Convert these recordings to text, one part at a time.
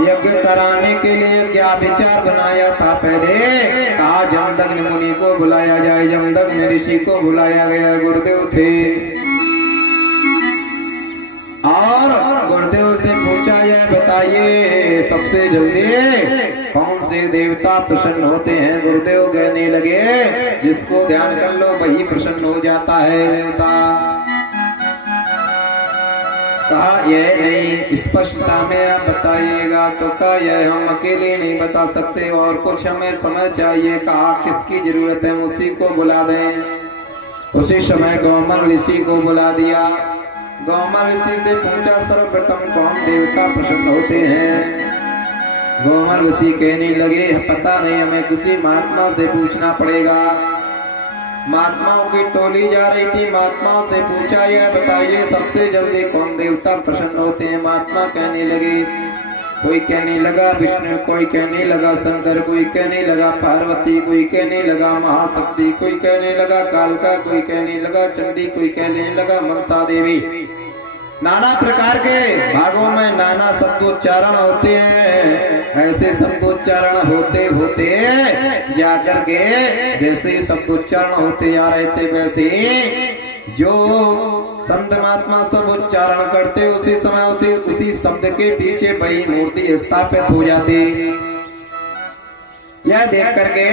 यज्ञ कराने के लिए क्या विचार बनाया था पहले? कहा जमदग्नि मुनि को बुलाया जाए। जमदग्नि ऋषि को बुलाया गया। गुरुदेव थे और गुरुदेव से पूछा, यह बताइए सबसे जल्दी कौन से देवता प्रसन्न होते हैं? गुरुदेव कहने लगे, जिसको ध्यान कर लो वही प्रसन्न हो जाता है देवता। कहा यह नहीं, स्पष्टता में आप बताइएगा। तो कहा यह हम अकेले नहीं बता सकते और कुछ हमें समय चाहिए। कहा किसकी जरूरत है? उसी को बुला दें। उसी समय गौमल ऋषि को बुला दिया। गौमल ऋषि से पूछा, सर्वप्रथम कौन देवता प्रसन्न होते हैं? गौमल ऋषि कहने लगे, पता नहीं, हमें किसी महात्मा से पूछना पड़ेगा। महात्माओं की टोली जा रही थी। महात्माओं से पूछा, यह बताइए सबसे जल्दी कौन देवता प्रसन्न होते हैं? महात्मा कहने लगे, कोई कहने लगा विष्णु, कोई कहने लगा शंकर, कोई कहने लगा पार्वती, कोई कहने लगा महाशक्ति, कोई कहने लगा कालका, कोई कहने लगा चंडी, कोई कहने लगा मनसा देवी। नाना प्रकार के भागों में नाना शब्दोच्चारण होते हैं। ऐसे शब्दोच्चारण होते होते जाकर के जैसे शब्दोच्चारण होते जा रहे थे, वैसे जो संत महात्मा सब उच्चारण करते उसी समय होते, उसी शब्द के पीछे वही मूर्ति स्थापित हो जाती। यह देख करके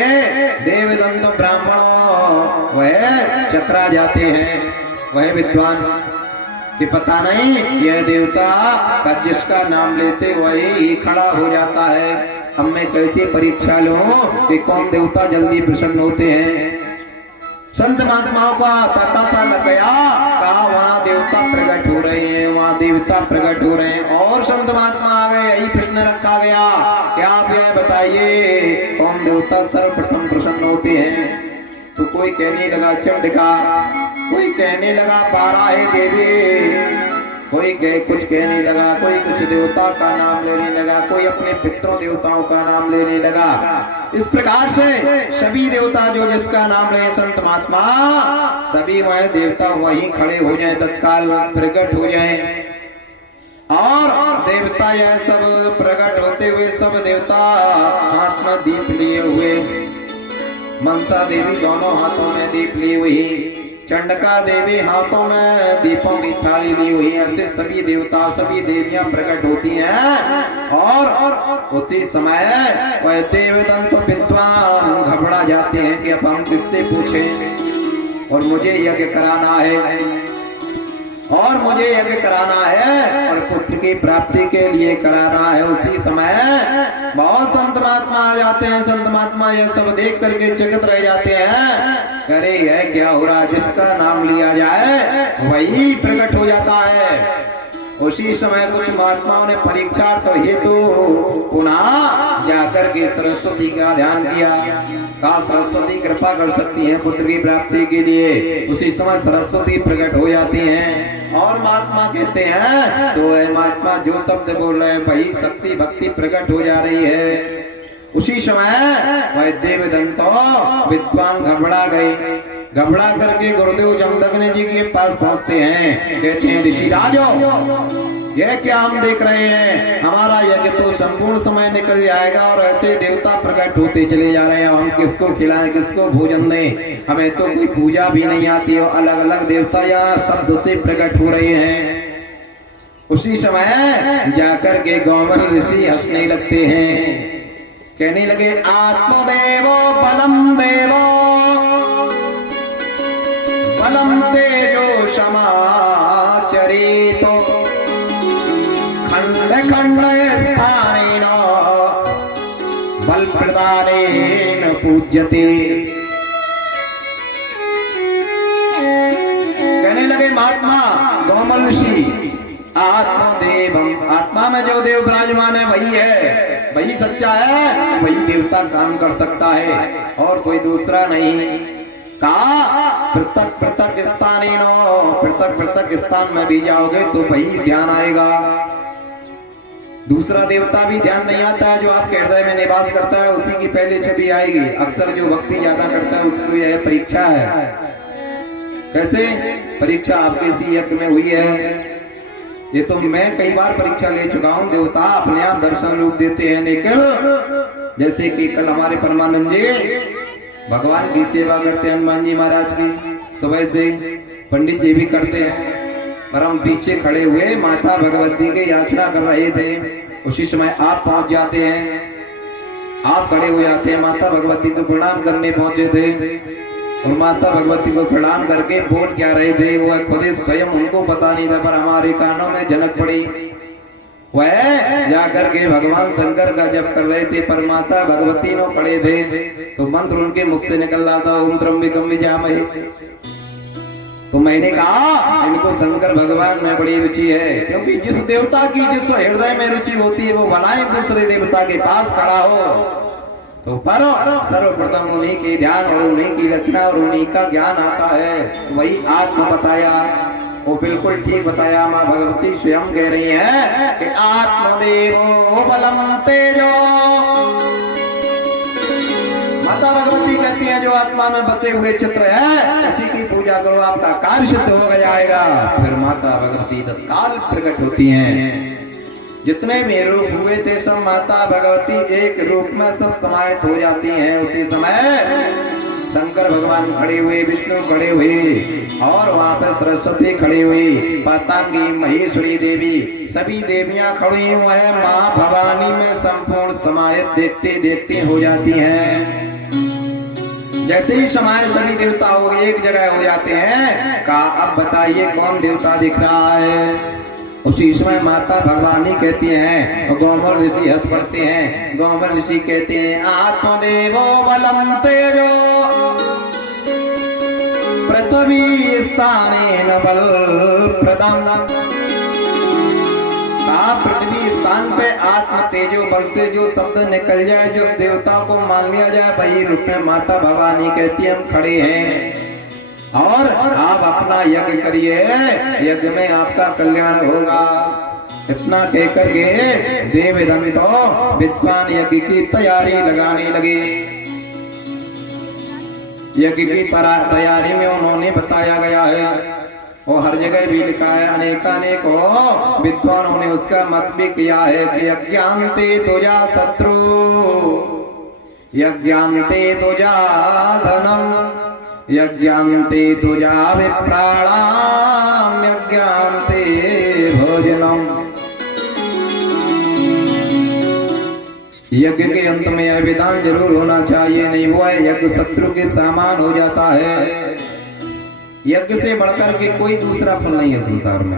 देवदंत ब्राह्मण वह चकरा जाते हैं। वह विद्वान कि पता नहीं यह देवता का जिसका नाम लेते वही खड़ा हो जाता है। अब मैं कैसी परीक्षा लूं कि कौन देवता जल्दी प्रसन्न होते हैं? संत महात्माओं का ताता सा लग गया। कहा वहाँ देवता प्रकट हो रहे हैं, वहाँ देवता प्रकट हो रहे हैं। और संत महात्मा आ गए। यही प्रश्न रखा गया, क्या आप यह बताइए कौन देवता सर्वप्रथम प्रसन्न होते हैं? तो कोई कहने लगा चंडिका, कोई कहने लगा बाराही देवी, कोई कुछ कहने लगा, कोई कुछ देवता का नाम लेने लगा, कोई अपने पितरों देवताओं का नाम लेने लगा। इस प्रकार से सभी देवता जो जिसका नाम ले संत महात्मा, सभी वह देवता वहीं खड़े हो जाएं, तत्काल प्रकट हो जाएं। और देवता यह सब प्रकट होते हुए सब देवता हाथ में दीप लिए हुए, मनसा देवी दोनों हाथों में दीप ली हुई, चंडका देवी हाथों में दीपों की थाली ली हुई। ऐसे सभी देवता सभी देवियां प्रकट होती हैं। और उसी समय वह देवदंत विद्वान घबरा जाते हैं कि अब हम किससे पूछें, और मुझे यज्ञ कराना है, और मुझे यज्ञ कराना है, और पुत्र की प्राप्ति के लिए कराना है। उसी समय बहुत संत महात्मा आ जाते हैं। संत महात्मा यह सब देख करके चकित रह जाते हैं। अरे यह क्या हो रहा? जिसका नाम लिया जाए वही प्रकट हो जाता है। उसी समय कुछ महात्माओं ने परीक्षार्थ हेतु पुनः जाकर के सरस्वती का ध्यान किया। कहा सरस्वती कृपा कर सकती हैं पुत्र की प्राप्ति के लिए। उसी समय सरस्वती प्रकट हो जाती हैं और महात्मा कहते हैं, तो वह महात्मा जो शब्द बोल रहे हैं वही शक्ति भक्ति प्रकट हो जा रही है। उसी समय वह देवदंतो विद्वान घबरा गए। घबरा करके गुरुदेव जमदग्नि जी के पास पहुंचते हैं। कहते हैं, ऋषि राजो, यह क्या हम देख रहे हैं? हमारा यज्ञ तो संपूर्ण समय निकल जाएगा और ऐसे देवता प्रकट होते चले जा रहे हैं। हम किसको खिलाएं, किसको भोजन दें? हमें तो कोई पूजा भी नहीं आती और अलग अलग देवता या शब्द से प्रकट हो रहे हैं। उसी समय जाकर के गौमल ऋषि हंसने लगते हैं। कहने लगे, आत्मदेवो बलम देवो बलम तेजो समाचरितो खंड खंड स्थानेनो बल प्रदानेन पूज्यते। कहने लगे महात्मा गौमल ऋषि, आत्मदेवम, आत्मा में जो देव विराजमान है वही है, वही सच्चा है, वही देवता काम कर सकता है और कोई दूसरा नहीं। कहा पृथक पृथक स्थानेनो, पृथक पृथक स्थान में भी जाओगे तो वही ध्यान आएगा। दूसरा देवता भी ध्यान नहीं आता है। जो आपके हृदय में निवास करता है उसी की पहले छवि आएगी। अक्सर जो भक्ति ज्यादा करता है उसको यह परीक्षा है। कैसे परीक्षा आपके इसी यज्ञ में हुई है। ये तो मैं कई बार परीक्षा ले चुका हूँ। देवता अपने आप दर्शन रूप देते हैं, लेकिन जैसे कि कल हमारे परमानंद जी भगवान की सेवा करते हैं, हनुमान जी महाराज की सुबह से, पंडित जी भी करते हैं, पर हम पीछे खड़े हुए माता भगवती के याचना कर रहे थे। उसी समय आप पहुंच जाते हैं, आप खड़े हो जाते हैं, माता भगवती को प्रणाम करने पहुंचे थे और माता भगवती को प्रणाम करके बोल क्या रहे थे वो खुद स्वयं उनको पता नहीं था, पर हमारे कानों में झनक पड़ी। वह जाकर के भगवान शंकर का जप कर रहे थे, पर माता भगवती नो खड़े थे तो मंत्र उनके मुख से निकल रहा था, ओम त्र्यंबकम यजामहे। तो मैंने कहा इनको शंकर भगवान में बड़ी रुचि है, क्योंकि जिस देवता की जिस हृदय में रुचि होती है वो बनाए दूसरे देवता के पास खड़ा हो तो पर सर्वप्रथम उन्हीं के ध्यान और उन्हीं की रचना और उन्हीं का ज्ञान आता है। वही आत्मा बताया, वो बिल्कुल ठीक बताया। माँ भगवती स्वयं कह रही है कि आत्मदेवो बलम तेजो। माता भगवती कहती है जो आत्मा में बसे हुए चित्र है उसी की पूजा करो, आपका कार्य सिद्ध हो जाएगा। फिर माता भगवती तत्काल प्रकट होती हैं। जितने भी रूप हुए थे सब माता भगवती एक रूप में सब समाहित हो जाती हैं। उसी समय शंकर भगवान खड़े हुए, विष्णु खड़े हुए और वहां पर सरस्वती खड़ी हुई, पतंगी महेश्वरी देवी सभी देवियां खड़ी हुई है। माँ भवानी में संपूर्ण समाहित देखते देखते हो जाती हैं। जैसे ही समाये सभी देवता हो एक जगह हो जाते हैं, कहा अब बताइए कौन देवता दिख रहा है। उसी समय माता भगवानी कहती हैं, गौमर ऋषि हंस पड़ते हैं। गौमर ऋषि कहते हैं आत्मदेवो बलम तेजो पृथ्वी स्थानेन बल प्रदम। पृथ्वी स्थान पे आत्म तेजो बल से जो शब्द निकल जाए, जो देवता को मान लिया जाए, वही रूप में माता भवानी कहती है हम खड़े हैं और आप अपना यज्ञ करिए, यज्ञ में आपका कल्याण होगा। इतना कहकर के देवदंतो विद्वान यज्ञ की तैयारी लगाने लगे। यज्ञ की तैयारी में उन्होंने बताया गया है और हर जगह भी लिखा है, अनेकानेकों विद्वानों ने उसका मत भी किया है कि यज्ञान्ते तुजा शत्रु यज्ञान्ते तुजा धनम यज्ञान्ते तुजा विप्राणाम यज्ञान्ते भोजनम। यज्ञ के अंत में यह विधान जरूर होना चाहिए, नहीं हुआ यज्ञ शत्रु के समान हो जाता है। यज्ञ से बढ़कर के कोई दूसरा फल नहीं है संसार में,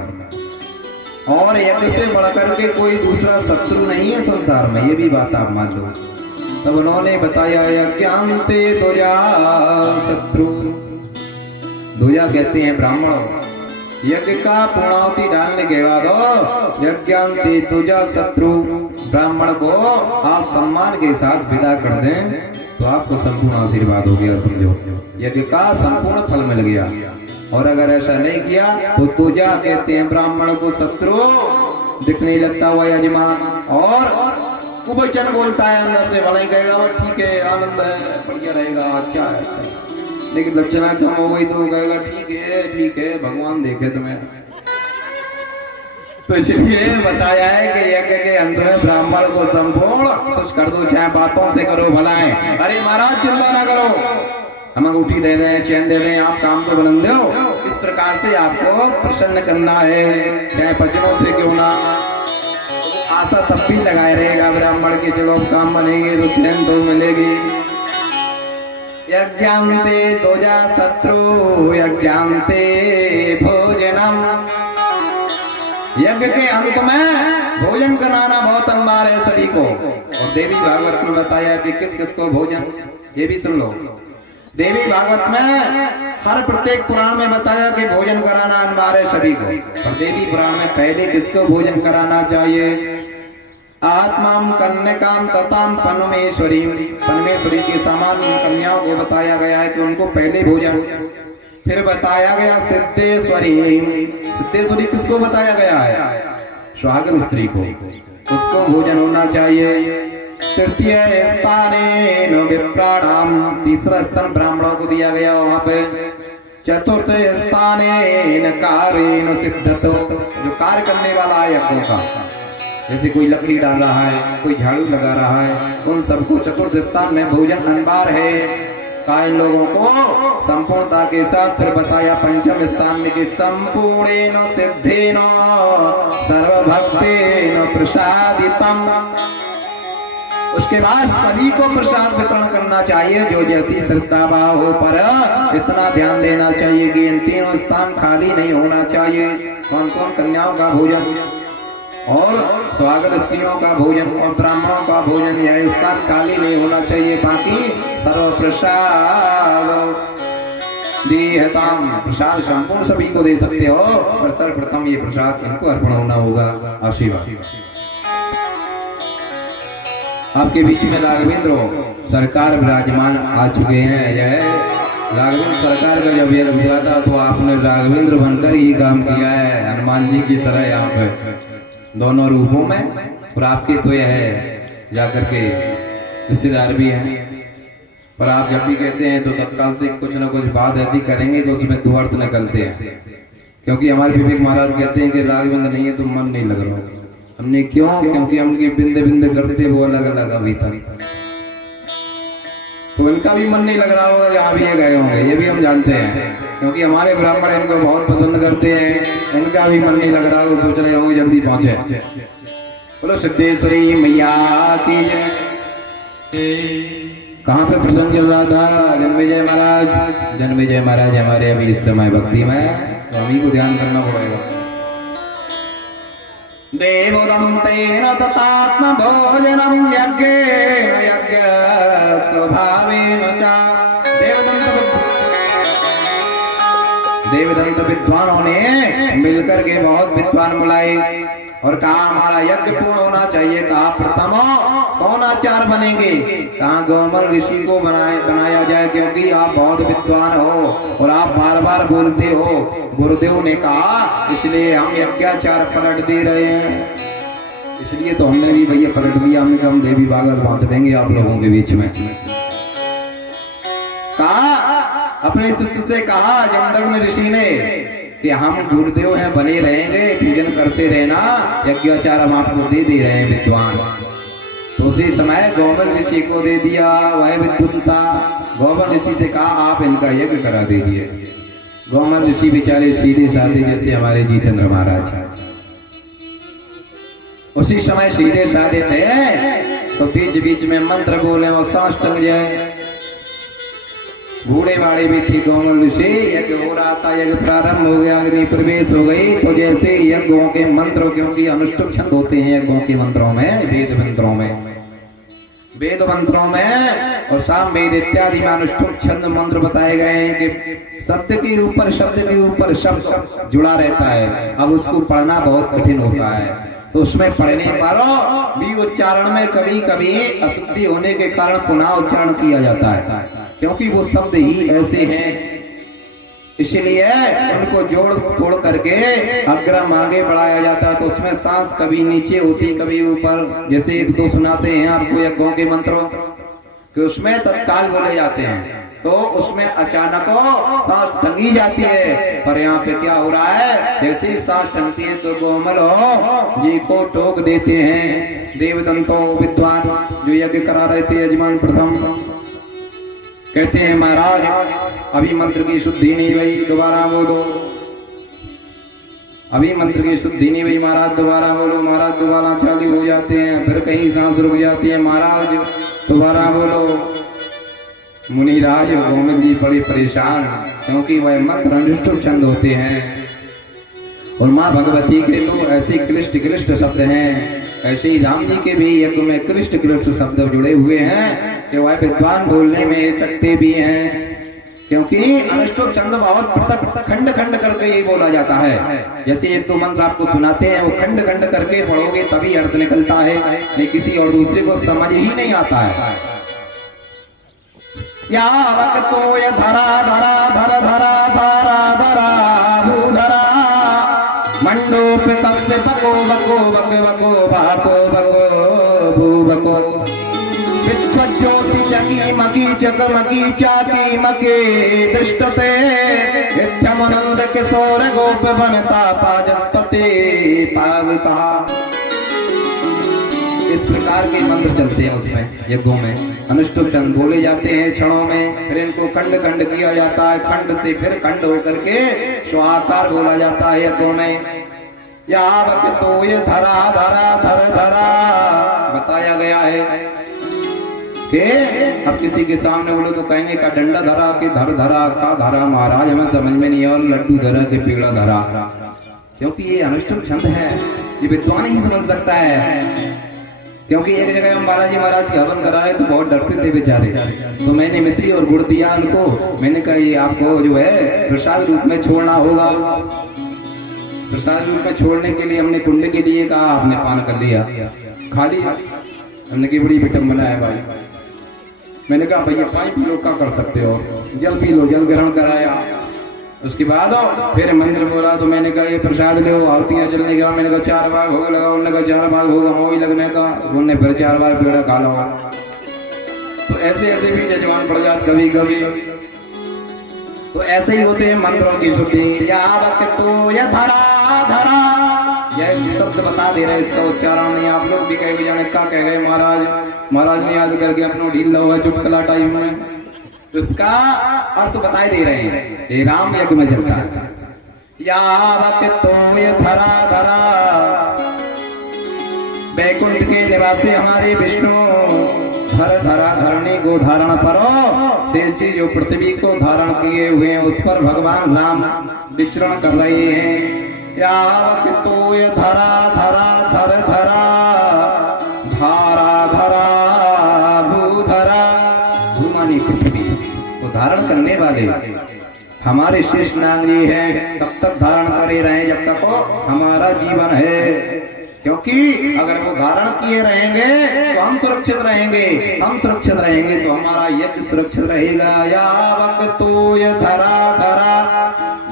और यज्ञ से बढ़कर के कोई दूसरा शत्रु नहीं है संसार में, ये भी बात आप मान लो। तब उन्होंने बताया यज्ञान्ते तुजा शत्रु। दुजा कहते हैं ब्राह्मण, यज्ञ का पूर्णाहुति डालने के बाद यज्ञान्ते तुजा शत्रु ब्राह्मण को आप सम्मान के साथ विदा कर दें तो आपको संपूर्ण आशीर्वाद हो गया, समझो यज्ञ का संपूर्ण फल मिल गया। और अगर ऐसा नहीं किया तो तुजा कहते हैं ब्राह्मण को शत्रु दिखने लगता हुआ यजमान, और कुवचन बोलता है अंदर से, भले कहेगा वो ठीक है आनंद है बढ़िया रहेगा अच्छा है, लेकिन दक्षिणा कम हो गई तो कहेगा ठीक है भगवान देखे तुम्हें। तो इसलिए बताया है कि यज्ञ के अंत में ब्राह्मण को संपूर्ण कुछ कर दो, चाहे बातों से करो भलाएं। अरे महाराज चिंता ना करो, हम अंगूठी दे दें चैन दे दें, आप काम तो बुलंद हो। इस प्रकार से आपको प्रसन्न करना है, चाहे वचनों से क्यों ना। आशा तब भी लगाए रहेगा ब्राह्मण के, चलो काम बनेंगे तो चैन तो मिलेगी। यज्ञान्ते तुजा शत्रु यज्ञान्ते भोजनम। यज्ञ के अंत में भोजन कराना बहुत अनिवार्य है सभी को। और देवी भागवत में बताया कि किस किस को भोजन, ये भी सुन लो। देवी भागवत में हर प्रत्येक पुराण में बताया कि भोजन कराना अनिवार्य है सभी को। और देवी पुराण में पहले किसको भोजन कराना चाहिए? आत्माम कन्यकाम तताम पनमेश्वरी, पनमेश्वरी के समान कन्याओं को बताया गया है कि उनको पहले भोजन। फिर बताया गया सिद्धेश्वरी, सिद्धेश्वरी किसको बताया गया है? सुहागन स्त्री को, उसको भोजन होना चाहिए। तृतीय स्थाने विप्राणाम, तीसरा स्थान ब्राह्मणों को दिया गया। वहां पे चतुर्थ स्थानेन कार्येन सिद्धतो, जो कार्य करने वाला है यज्ञों का, जैसे कोई लकड़ी डाल रहा है, कोई झाड़ू लगा रहा है, उन सबको चतुर्थ स्थान में भोजन अनिवार्य है। इन लोगों को संपूर्णता के साथ फिर बताया पंचम स्थान में कि संपूर्णेन सिद्धेन सर्वभक्तेन प्रसादितम। उसके बाद सभी को प्रसाद वितरण करना चाहिए, जो जैसी श्रद्धा भाव हो, पर इतना ध्यान देना चाहिए कि इन तीनों स्थान खाली नहीं होना चाहिए। कौन कौन? कन्याओं का भोजन और स्वागत स्त्रियों का भोजन और ब्राह्मणों का भोजन, यह स्थान खाली नहीं होना चाहिए। बाकी सर्व प्रसाद देहताम, प्रसाद संपूर्ण सभी को दे सकते हो, पर सर्वप्रथम ये प्रसाद इनको अर्पण होना होगा। आशीर्वाद। आपके बीच में राघवेंद्र सरकार विराजमान आ चुके हैं। यह राघवेंद्र सरकार का जब यज्ञ हुआ था तो आपने राघवेंद्र बनकर ही काम किया है, हनुमान जी की तरह यहाँ पे दोनों रूपों में। और आपके तो यह है जाकर के रिश्तेदार भी हैं, पर आप जब भी कहते हैं तो तत्काल से कुछ न कुछ बात ऐसी करेंगे कि उसमें दो अर्थ निकलते हैं। क्योंकि हमारे विवेक महाराज कहते हैं कि राघवेंद्र नहीं है तो मन नहीं लग रहा। हमने क्यों? क्योंकि हम उनकी बिंदे बिंदे करते वो अलग अलग अभी तक, तो इनका भी मन नहीं लग रहा होगा, यहाँ भी ये गए होंगे, ये भी हम जानते हैं। क्योंकि हमारे ब्राह्मण इनको बहुत पसंद करते हैं, इनका भी मन नहीं लग रहा, वो सोच रहे होंगे जल्दी पहुंचे। बोलो सिद्धेश्वरी मैया की जय। कहाँ पे प्रसंग चल रहा था? जन्मेजय महाराज। जन्मेजय महाराज हमारे अभी इस समय भक्ति में, तो अभी को ध्यान करना पड़ेगा। देवदंतेन ततात्म भोजनम यज्ञेन यज्ञ स्वभावेन च। देवदंत विद्वानों ने मिलकर के बहुत विद्वान बुलाए और कहा हमारा यज्ञ पूर्ण होना चाहिए। कहा प्रथम कौन आचार्य बनेंगे? कहा गौमल ऋषि को बनाया जाए, क्योंकि आप बहुत विद्वान हो और आप बार बार बोलते हो। गुरुदेव ने कहा इसलिए हम यज्ञाचार्य पलट दे रहे हैं। इसलिए तो हमने भी भैया पलट दिया, हमने कहा हम देवी बागर पहुंच देंगे आप लोगों के बीच में। कहा अपने शिष्य से कहा जमदग्नि ऋषि ने कि हम गुरुदेव हैं, बने रहेंगे, पूजन करते रहना, यज्ञाचार हम आपको दे रहे हैं विद्वान। तो उसी समय गौमन ऋषि को दे दिया, वह विद्वान था। गौमन ऋषि से कहा आप इनका यज्ञ करा दीजिए। गौमन ऋषि बेचारे सीधे साधे जैसे हमारे जितेंद्र महाराज, उसी समय सीधे साधे थे। तो बीच बीच में मंत्र बोले और सांस टंग जाए। बूढ़े वाले भी थी गौमन ऋषि, यज्ञ हो रहा था, यज्ञ प्रारंभ हो गया, अग्नि प्रवेश हो गई। तो जैसे यज्ञों के मंत्र, क्योंकि अनुष्ठुप छंद होते हैं यज्ञों के मंत्रों में, वेद मंत्रों में और साम वेद इत्यादि में अनुष्ठुप छंद मंत्र बताए गए हैं कि शब्द के ऊपर शब्द जुड़ा रहता है। अब उसको पढ़ना बहुत कठिन होता है, तो उसमें पढ़ने पर भी उच्चारण में कभी कभी अशुद्धि होने के कारण पुनः उच्चारण किया जाता है, क्योंकि वो शब्द ही ऐसे हैं। इसलिए उनको जोड़ तोड़ करके अग्रम आगे बढ़ाया जाता है। तो उसमें सांस कभी नीचे होती कभी ऊपर, जैसे एक दो सुनाते हैं आपको यज्ञों के मंत्रों कि उसमें तत्काल बोले जाते हैं, तो उसमें अचानक सांस टंगी जाती है। पर यहाँ पे क्या हो रहा है, जैसे ही सांस टंगती है तो गोमल जी को टोक देते हैं देवदंतो विद्वान जो यज्ञ करा रहे थे यजमान प्रथम। कहते हैं महाराज अभी मंत्र की शुद्धि नहीं हुई, दोबारा बोलो। अभी मंत्र की शुद्धि नहीं हुई महाराज, दोबारा बोलो। महाराज दोबारा चालू हो जाते हैं, फिर कहीं सांस रुक जाती है, महाराज दोबारा बोलो। मुनिराज गोविंद जी बड़े परेशान, क्योंकि वह मंत्र अनुष्ठुप छंद होते हैं और माँ भगवती के तो ऐसे क्लिष्ट शब्द हैं, ऐसे ही राम जी के भी यज्ञ में क्लिष्ट शब्द जुड़े हुए हैं कि वह विद्वान बोलने में चकते भी हैं, क्योंकि अनुष्ठुप छंद बहुत पृथक खंड खंड करके ये बोला जाता है। जैसे एक दो मंत्र आपको सुनाते हैं, वो खंड खंड करके पढ़ोगे तभी अर्थ निकलता है, नहीं किसी और दूसरे को समझ ही नहीं आता है। या वक्तो य धरा धरा धर धरा धारा धरा भूधरा मंडोप तस्य बको बको बको बको बाको बको भू बको विश्वज्योति मकी चकमकी चाकी मके दृष्टते इत्यमनंद किशोर गोप बनता पाजस्पते पावता। इस प्रकार के मंत्र चलते हैं उसमें, यज्ञों में अनुष्टुप चंद बोले जाते हैं क्षणों में, फिर इनको खंड खंड किया जाता है, खंड से फिर खंड होकर के स्वाकार बोला जाता है यज्ञों में। यावत तो ये धरा धरा धर धरा बताया गया है कि अब किसी के सामने बोलो तो कहेंगे का डंडा धरा के धर धरा का धरा महाराज हमें समझ में नहीं, और लड्डू धरा के पेड़ा धरा, क्योंकि ये अनुष्टुप छंद है, ये विद्वान ही समझ सकता है। क्योंकि एक जगह हम बालाजी महाराज के हवन करा रहे तो बहुत डरते थे बेचारे, तो मैंने मिश्री और गुड़ दिया उनको, मैंने कहा ये आपको जो है प्रसाद रूप में छोड़ना होगा। प्रसाद रूप में छोड़ने के लिए हमने कुंड के लिए कहा, आपने पान कर लिया खा लिया, हमने की बड़ी विटम्बना है भाई। मैंने कहा भैया पानी पी लो, क्या कर सकते हो, जल पी लो, जल ग्रहण कराया। उसके बाद फिर मंदिर बोला तो मैंने कहा ये प्रसाद ले, आरतियां चलने के बाद मैंने कहा 4 बार भोग लगा, उन्होंने कहा 4 बार भोग वही लगने का, उन्होंने फिर 4 बार पेड़ा खा लो। तो ऐसे ऐसे भी जजमान पड़ जाते कभी कभी, तो ऐसे ही होते हैं मंत्रों की शुद्धि। यावत तो ये धरा धरा, यह शब्द बता दे रहे, इसका उच्चारण नहीं आप लोग भी कह जाने क्या कह गए महाराज ने याद करके अपना ढील हुआ चुटकला टाइम में, तो इसका अर्थ बताए दे रहे हैं। ये राम यज्ञ में चलता है। यावत तो ये धरा धरा, वैकुंठ के निवासी हमारे विष्णु धर धरा धरणी को धारण परो, शेष जी जो पृथ्वी को धारण किए हुए हैं उस पर भगवान राम विचरण कर रहे हैं। यावत तो ये धरा धरा धर धरा धारा धरा भूधरा, भूमानी पृथ्वी को धारण करने वाले हमारे शेष नाग जी हैं, तब तक धारण करे रहे जब तक हमारा जीवन है। क्योंकि अगर वो धारण किए रहेंगे तो हम सुरक्षित रहेंगे, हम सुरक्षित रहेंगे तो हमारा यज्ञ सुरक्षित रहेगा। यावत तो ये धरा धरा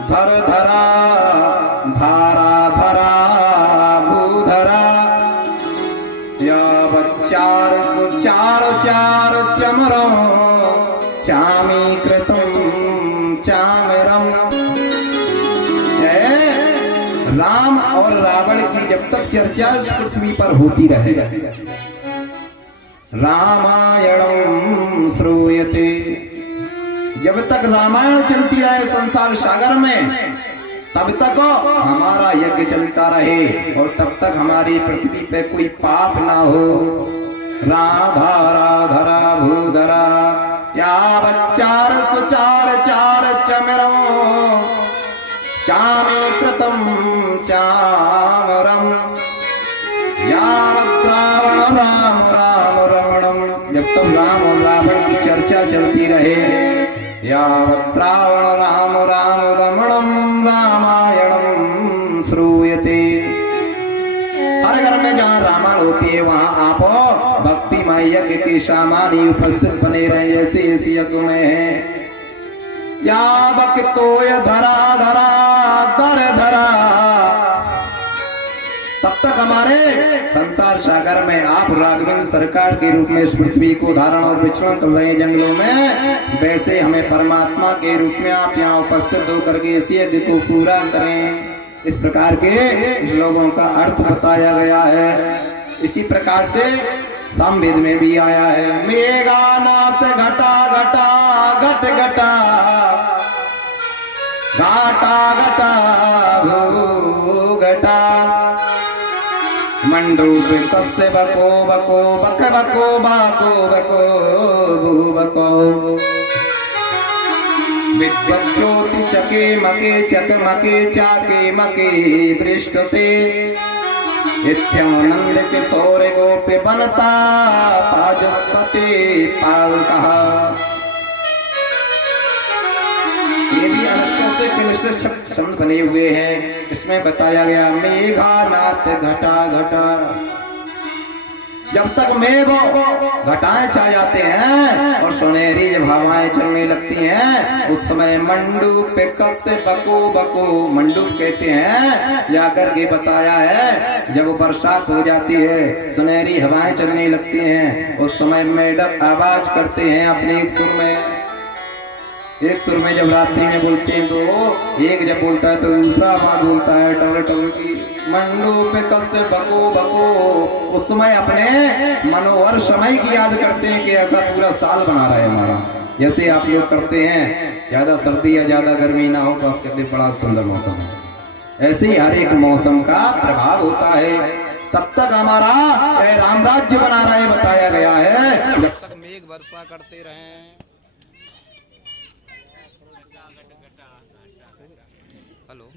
धर धरा धारा धरा भूधरा, यावत 4 चमरो चामी कृतम चामरम। राम और रावण की जब तक चर्चा पृथ्वी पर होती रहे, रामायणम श्रूयते, जब तक रामायण चलती रहे संसार सागर में तब तक हमारा यज्ञ चलता रहे और तब तक हमारी पृथ्वी पे कोई पाप ना हो। राधा राधरा भूधरा, यावत 4 चमरो चामे कृतम चामरम, यावत रावण राम राम रमणम, जब तक राम और रावण की चर्चा चलती रहे, यावत रावण राम राम रमणम रामायणम श्रूयते। हर घर में जहाँ रामायण होती है वहाँ आप भक्तिमय यज्ञ के सामान्य उपस्थित बने रहे, जैसे इस यज्ञ में है। यावत तो ये धरा धरा धर धरा, तब तक हमारे संसार सागर में आप राघवेंद्र सरकार के रूप में इस पृथ्वी को धारण और विचरण कर रहे हैं जंगलों में, वैसे हमें परमात्मा के रूप में आप यहाँ उपस्थित होकर के इस यज्ञ को पूरा करें। इस प्रकार के श्लोकों का अर्थ बताया गया है। इसी प्रकार से सामवेद में भी आया है, मेघानाथ घटा घटा घट घटा घाटा घटा भू घटा, मंडूप तस्य बको बको बक बको बाको बको भू बको, विद्वज्योति चके मके चक मके चाके मके दृष्टते, इत्यानंद किशोर गोपी बनता पाजस्पते पावकः। ये भी अनुष्टुप से कनिष्ठ शब्द बने हुए हैं। इसमें बताया गया मेघानाथ घटा घटा, जब तक मेघ घटाएं छा जाते हैं और सुनहरी जब हवाएं चलने लगती हैं, उस समय मंडूप पे कस्से बको बको, मंडूप कहते हैं जाकर के बताया है, जब बरसात हो जाती है सुनहरी हवाएं चलने लगती हैं, उस समय मेढक आवाज करते हैं अपने एक सुर में। एक सुर में जब रात्रि में बोलते हैं तो एक जब बोलता है तो दूसरा आवाज बोलता है टवर टवर की, मंडूप पे कस्से बको बको। उस समय अपने मनोहर समय की याद करते हैं कि ऐसा पूरा साल बना रहा है हमारा, जैसे आप लोग करते हैं, ज्यादा सर्दी या ज्यादा गर्मी ना हो तो आप कहते बड़ा सुंदर मौसम है। ऐसे ही हर एक मौसम का प्रभाव होता है। तब तक हमारा राम राज्य बना रहा है, बताया गया है, जब तक मेघ वर्षा करते रहे। हेलो,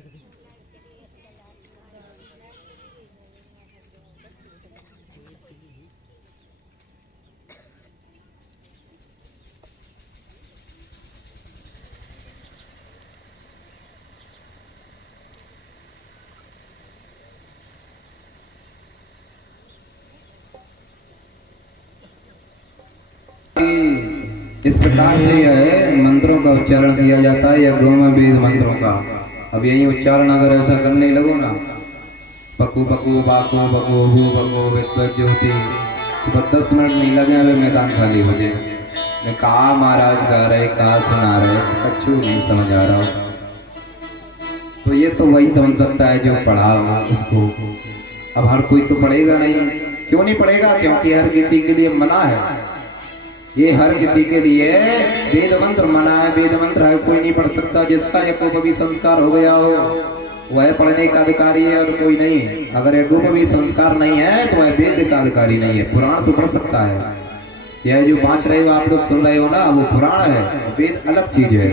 इस प्रकार से यह मंत्रों का उच्चारण किया जाता है, यह गोम वेद मंत्रों का। अब यही उच्चारण अगर ऐसा करने लगो ना, पकू पकू बाको बको भू बको विद्वत ज्योति, तो 10 मिनट नहीं लगे अभी मैदान खाली हो जाए। कहा महाराज गा रहे, कहा सुना रहे, कछु नहीं समझ आ रहा। तो ये तो वही समझ सकता है जो पढ़ा हो उसको। अब हर कोई तो पढ़ेगा नहीं। क्यों नहीं पढ़ेगा? क्योंकि हर किसी के लिए मना है, ये हर किसी के लिए वेद मंत्र मना है। वेद मंत्र है कोई नहीं पढ़ सकता, जिसका यज्ञोपवी संस्कार हो गया हो वह पढ़ने का अधिकारी है और कोई नहीं है। अगर यज्ञोपवी संस्कार नहीं है तो वह वेद का अधिकारी नहीं है। पुराण तो पढ़ सकता है, यह जो बाँच रहे हो आप लोग सुन रहे हो ना, वो पुराण है, वेद अलग चीज है।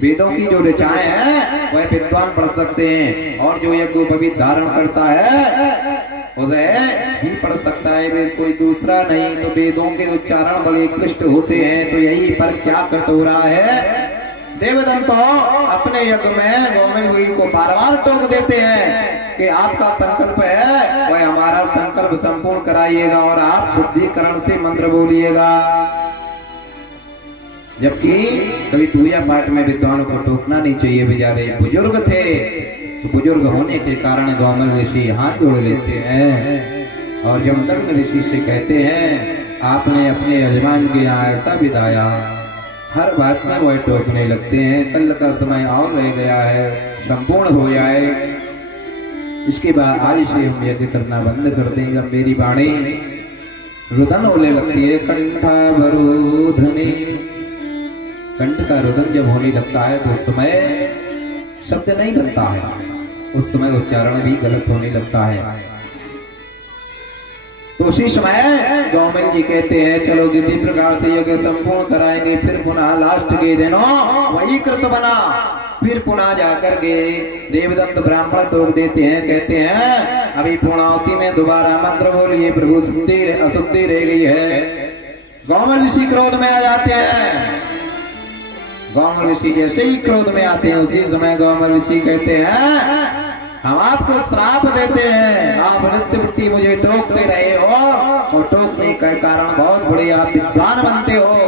वेदों की जो ऋचाएं हैं वह विद्वान पढ़ सकते हैं, और जो यज्ञोपवी धारण करता है उसे ही पढ़ सकता है, वेद कोई दूसरा नहीं। तो वेदों के उच्चारण बड़े कृष्ट होते हैं। तो यही पर क्या कृत हो रहा है, देवदत्त अपने यज्ञ में गोविंद जी को बार बार टोक देते हैं कि आपका संकल्प है वह हमारा संकल्प संपूर्ण कराइएगा और आप शुद्धिकरण से मंत्र बोलिएगा। जबकि कभी पूजा पाठ में विद्वानों को टोकना नहीं चाहिए, बेचारे बुजुर्ग थे, तो बुजुर्ग होने के कारण गौमल ऋषि हाथ जोड़ लेते हैं और यमदग्न ऋषि से कहते हैं आपने अपने यजमान के यहाँ ऐसा विधाया। हर बात में वह टोकने लगते हैं। कल का समय और रह गया है, संपूर्ण हो जाए, इसके बाद आज से हम यज्ञ करना बंद कर दें। जब मेरी वाणी रुदन होने लगती है, कंठावरोधने, कंठ का रुदन जब होने लगता है तो उस समय शब्द नहीं बनता है, उस समय उच्चारण भी गलत होने लगता है। तो उसी समय गौमल जी कहते हैं चलो किसी प्रकार से यज्ञ संपूर्ण कराएंगे, फिर पुनः लास्ट के दिनों वही कृत बना। फिर पुनः जाकर के देवदत्त ब्राह्मण तोड़ देते हैं, कहते हैं अभी पूर्णावती में दोबारा मंत्र बोलिए, प्रभु शुद्धि अशुद्धि रह गई है। गौमल ऋषि क्रोध में आ जाते हैं। गौमल ऋषि जैसे ही क्रोध में आते हैं उसी समय गौमल ऋषि कहते हैं हम आपको श्राप देते हैं, आप नित्य प्रति मुझे टोकते रहे हो और टोकने के कारण बहुत बड़े आप विद्वान बनते हो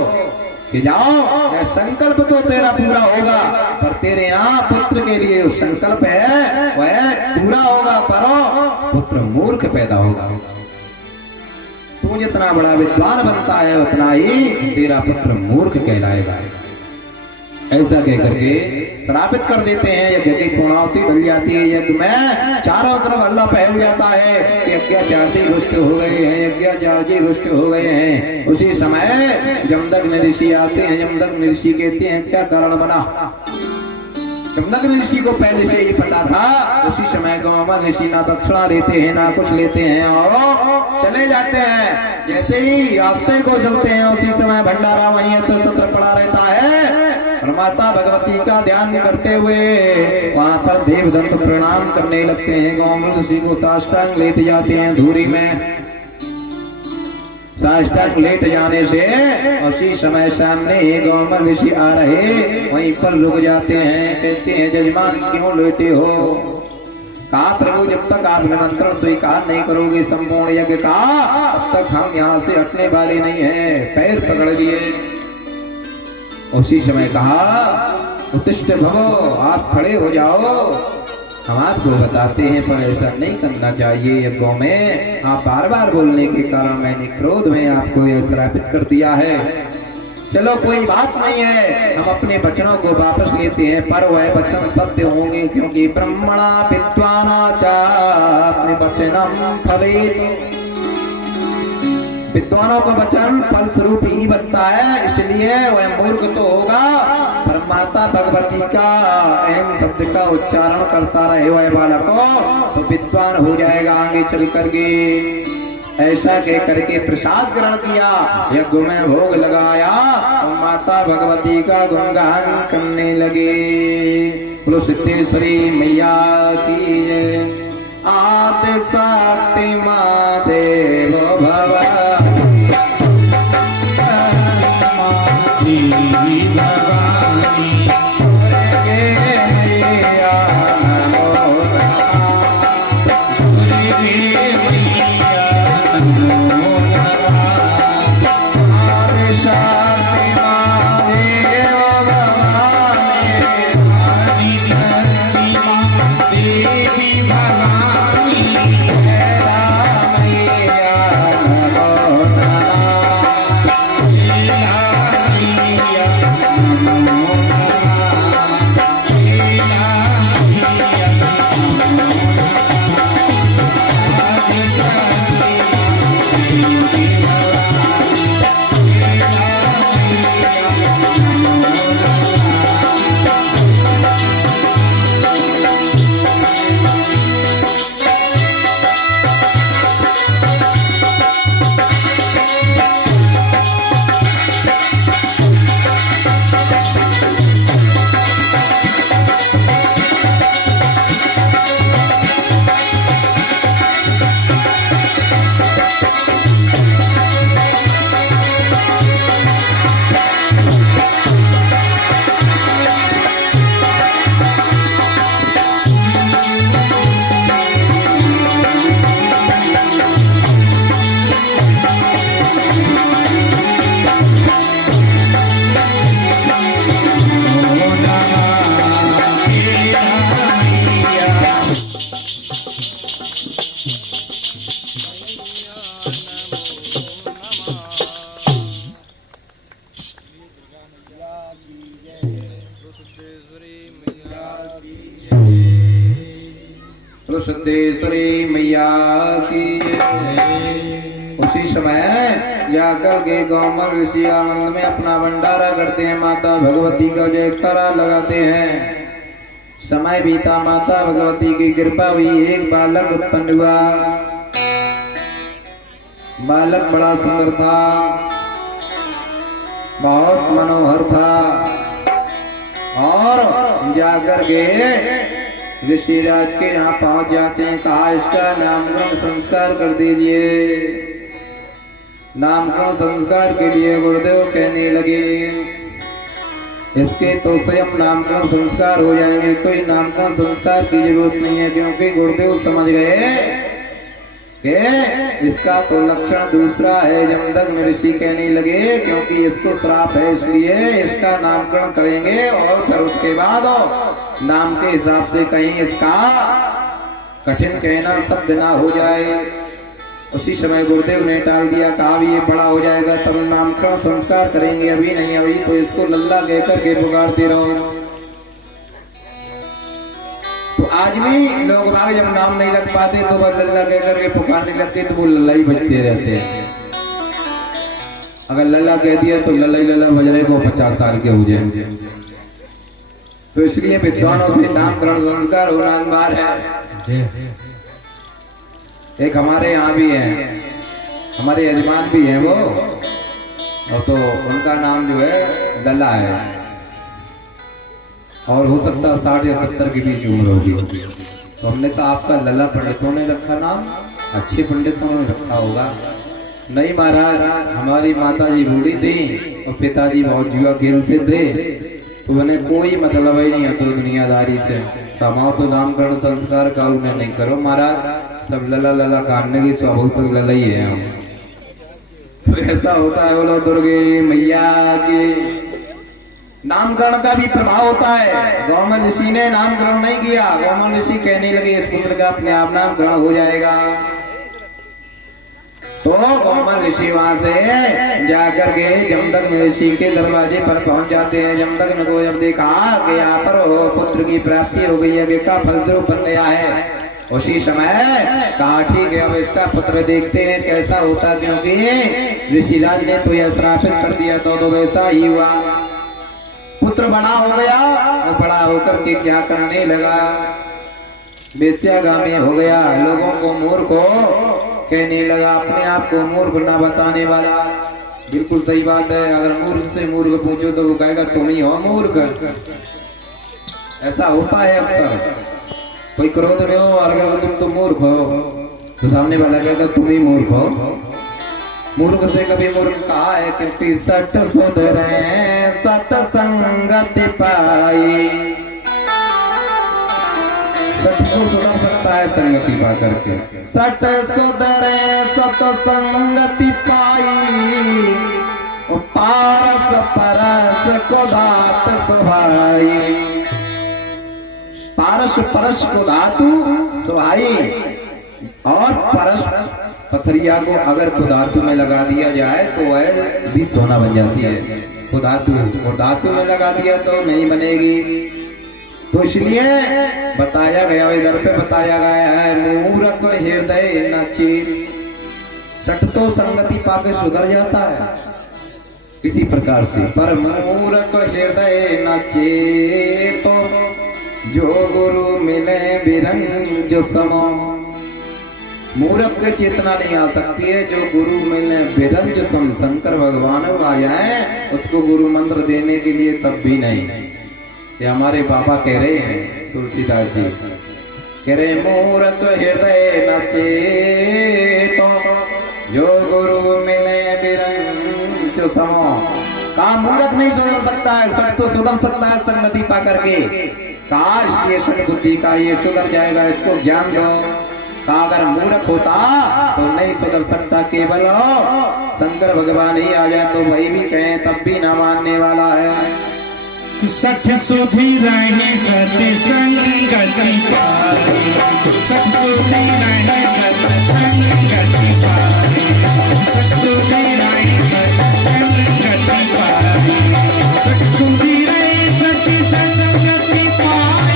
कि जाओ यह संकल्प तो तेरा पूरा होगा, पर तेरे यहाँ पुत्र के लिए जो संकल्प है वह पूरा होगा, पर पुत्र मूर्ख पैदा होगा। तू जितना बड़ा विद्वान बनता है उतना ही तेरा पुत्र मूर्ख कहलाएगा। ऐसा कह करके श्रापित कर देते हैं। यज्ञ की पूर्णावती ढल जाती है, यज्ञ में चारों तरफ अल्लाह फैल जाता है, यज्ञाचार्य रुष्ट हो गए हैं, यज्ञाचार्य रुष्ट हो गए हैं। उसी समय जमदग्न ऋषि आते हैं। जमदग्न ऋषि कहते हैं क्या कारण बना। जमदग्न ऋषि को पहले से ही पता था। उसी समय गौमल ऋषि ना दक्षिणा लेते हैं ना कुछ लेते हैं और चले जाते हैं। जैसे ही रास्ते को चलते हैं उसी समय भंडारा वहीं तत्र पड़ा रहता है और माता भगवती का ध्यान करते हुए वहां पर देवदत्त प्रणाम करने लगते हैं। गौमल ऋषि को साष्टांग लेते जाते हैं धूरी में। साष्टांग लेते जाने से उसी समय सामने ही गौमल ऋषि आ रहे वहीं पर रुक जाते हैं। कहते हैं जजमान क्यों लेटे हो। कहा प्रभु जब तक आप निमंत्रण स्वीकार नहीं करोगे संपूर्ण यज्ञ का तब तक हम यहाँ से हटने वाले नहीं है। पैर पकड़ लिए। उसी समय कहा उत्तिष्ठ भवो, आप खड़े हो जाओ, हम आपको बताते हैं पर ऐसा नहीं करना चाहिए। यज्ञों में आप बार बार बोलने के कारण मैंने क्रोध में आपको यह श्रापित कर दिया है। चलो कोई बात नहीं है, हम अपने वचनों को वापस लेते हैं, पर वह वचन सत्य होंगे, क्योंकि ब्रह्मणा विद्वाना चा अपने वचनम फलित। विद्वानों का वचन फल स्वरूप ही बनता है, इसलिए वह मूर्ख तो होगा पर माता भगवती का अहम शब्द का उच्चारण करता रहे वह बालकों तो विद्वान हो जाएगा आगे चल करके। ऐसा कह करके प्रसाद ग्रहण किया, यज्ञ में भोग लगाया और माता भगवती का गुणगान करने लगे। बोलो सिद्धेश्वरी मैया की आदि शक्ति माँ देव भवा सिद्धेश्वरी मैया की। उसी समय जाकर के गौमर ऋषि आनंद में अपना भंडारा करते हैं, माता भगवती का जयकारा लगाते हैं। समय बीता, माता भगवती की कृपा हुई, एक बालक उत्पन्न हुआ। बालक बड़ा सुंदर था, बहुत मनोहर था और जाकर के ऋषिराज के यहाँ पहुंच जाते हैं। कहा इसका नामकरण संस्कार कर दीजिए। नामकरण संस्कार के लिए गुरुदेव कहने लगे इसके तो स्वयं नामकरण संस्कार हो जाएंगे, कोई नामकरण संस्कार की जरूरत नहीं है, क्योंकि गुरुदेव समझ गए कि इसका तो लक्षण दूसरा है। जमदग्नि में ऋषि कहने लगे क्योंकि इसको श्राप है, इसलिए इसका नामकरण करेंगे और फिर उसके बाद नाम के हिसाब से कहीं इसका कठिन कहना शब्द ना हो जाए। उसी समय गुरुदेव ने टाल दिया, कहा भी ये बड़ा हो जाएगा तब नामकरण संस्कार करेंगे, अभी नहीं, अभी तो इसको लल्ला कहकर के पुकारते रहो। तो आज भी लोग भाग जब नाम नहीं लग पाते तो वह लल्ला कहकर के पुकारने लगते, तो वो लल्ला ही बजते रहते हैं। अगर लल्ला कह दिया तो लल्ला ही लल्ला बज रहे को 50 साल के हो जाए। तो इसलिए विद्वानों से नामकरण संस्कार होना अनिवार्य है। एक हमारे यहाँ भी है, हमारे यजमान भी है वो, और तो उनका नाम जो है लल्ला है और हो सकता है 60 या 70 के बीच उम्र होगी। तो हमने कहा आपका लल्ला पंडितों ने रखा नाम, अच्छे पंडितों ने रखा होगा। नहीं महाराज, हमारी माता जी बूढ़ी थी और पिताजी बहुत जुआ खेलते थे, तो उन्हें कोई मतलब ही नहीं है तो दुनियादारी से। कमाओ तो नामकरण संस्कार का उन्हें नहीं करो महाराज, सब लला लला काटने की स्वभाव तो लला ही है हम। तो ऐसा होता है, बोलो दुर्गे मैया की। नामकरण का भी प्रभाव होता है। गौमन ऋषि ने नामकरण नहीं किया, गौमन ऋषि कहने लगे इस पुत्र का अपने आप नामकरण हो जाएगा। तो गौमन ऋषि वहां से जाकर के जमदग्नि ऋषि के दरवाजे पर पहुंच जाते हैं। जमदग्नि को जब देखा कि यहाँ पर पुत्र की प्राप्ति हो गई है, का फलस्वरूप बन गया है, उसी समय कहा ठीक है अब इसका पुत्र देखते हैं कैसा होता, क्योंकि ऋषिराज ने तो यह श्रापित कर दिया तो वैसा ही हुआ। पुत्र बड़ा हो गया, वो बड़ा होकर के क्या करने लगा, वेश्यागामी हो गया, लोगों को मूर्ख कहने लगा, अपने आप को मूर्ख ना बताने वाला। बिल्कुल सही बात है, अगर मूर्ख से मूर्ख पूछो तो वो कहेगा तुम ही हो मूर्ख। ऐसा होता है अक्सर, कोई क्रोध में हो और कहेगा तुम तो मूर्ख हो, तो सामने वाला कहेगा तुम ही मूर्ख हो। मूर्ख से कभी मूर्ख कहा है कि सट सुधरे सतसंगति पाई। सट को सुधर सकता है संगति पा करके, सट सुधरे सतसंगति पाई, पारस परस को धात सुभाई। पारस परस को धातु सुभाई, और परस पथरिया को अगर धातु में लगा दिया जाए तो वह भी सोना बन जाती है। तो धातु और धातु में लगा दिया तो नहीं बनेगी। तो इसलिए बताया गया, इधर पे बताया गया है मूर्ख हृदय न चेत। सट तो संगति पाके सुधर जाता है किसी प्रकार से, पर मूर्ख हृदय न चेत, जो गुरु मिले बिरंज समो। मूर्ख की चेतना नहीं आ सकती है, जो गुरु मिलने बिरंज सम, शंकर भगवान आ जाए उसको गुरु मंत्र देने के लिए तब भी नहीं। ये हमारे बाबा कह रहे हैं, तुलसीदास जी कह रहे मूर्ख हृदय न चेतो, जो गुरु मिले बिरंज समो। कहा मूर्ख नहीं सुधर सकता है, सट तो सुधर सकता है संगति पा करके। काश ये सट बुद्धि का ये सुधर जाएगा, इसको ज्ञान दो। अगर मूर्ख होता तो नहीं सुधर सकता, केवल शंकर भगवान ही आ जाए तो वही भी कहें तब भी ना मानने वाला है। सठ सुधी रहे सती संगति पाए, सठ सुधी रहे सती संगति पाए, सठ सुधी रहे सती संगति पाए, सठ सुधी रहे सती संगति पाए,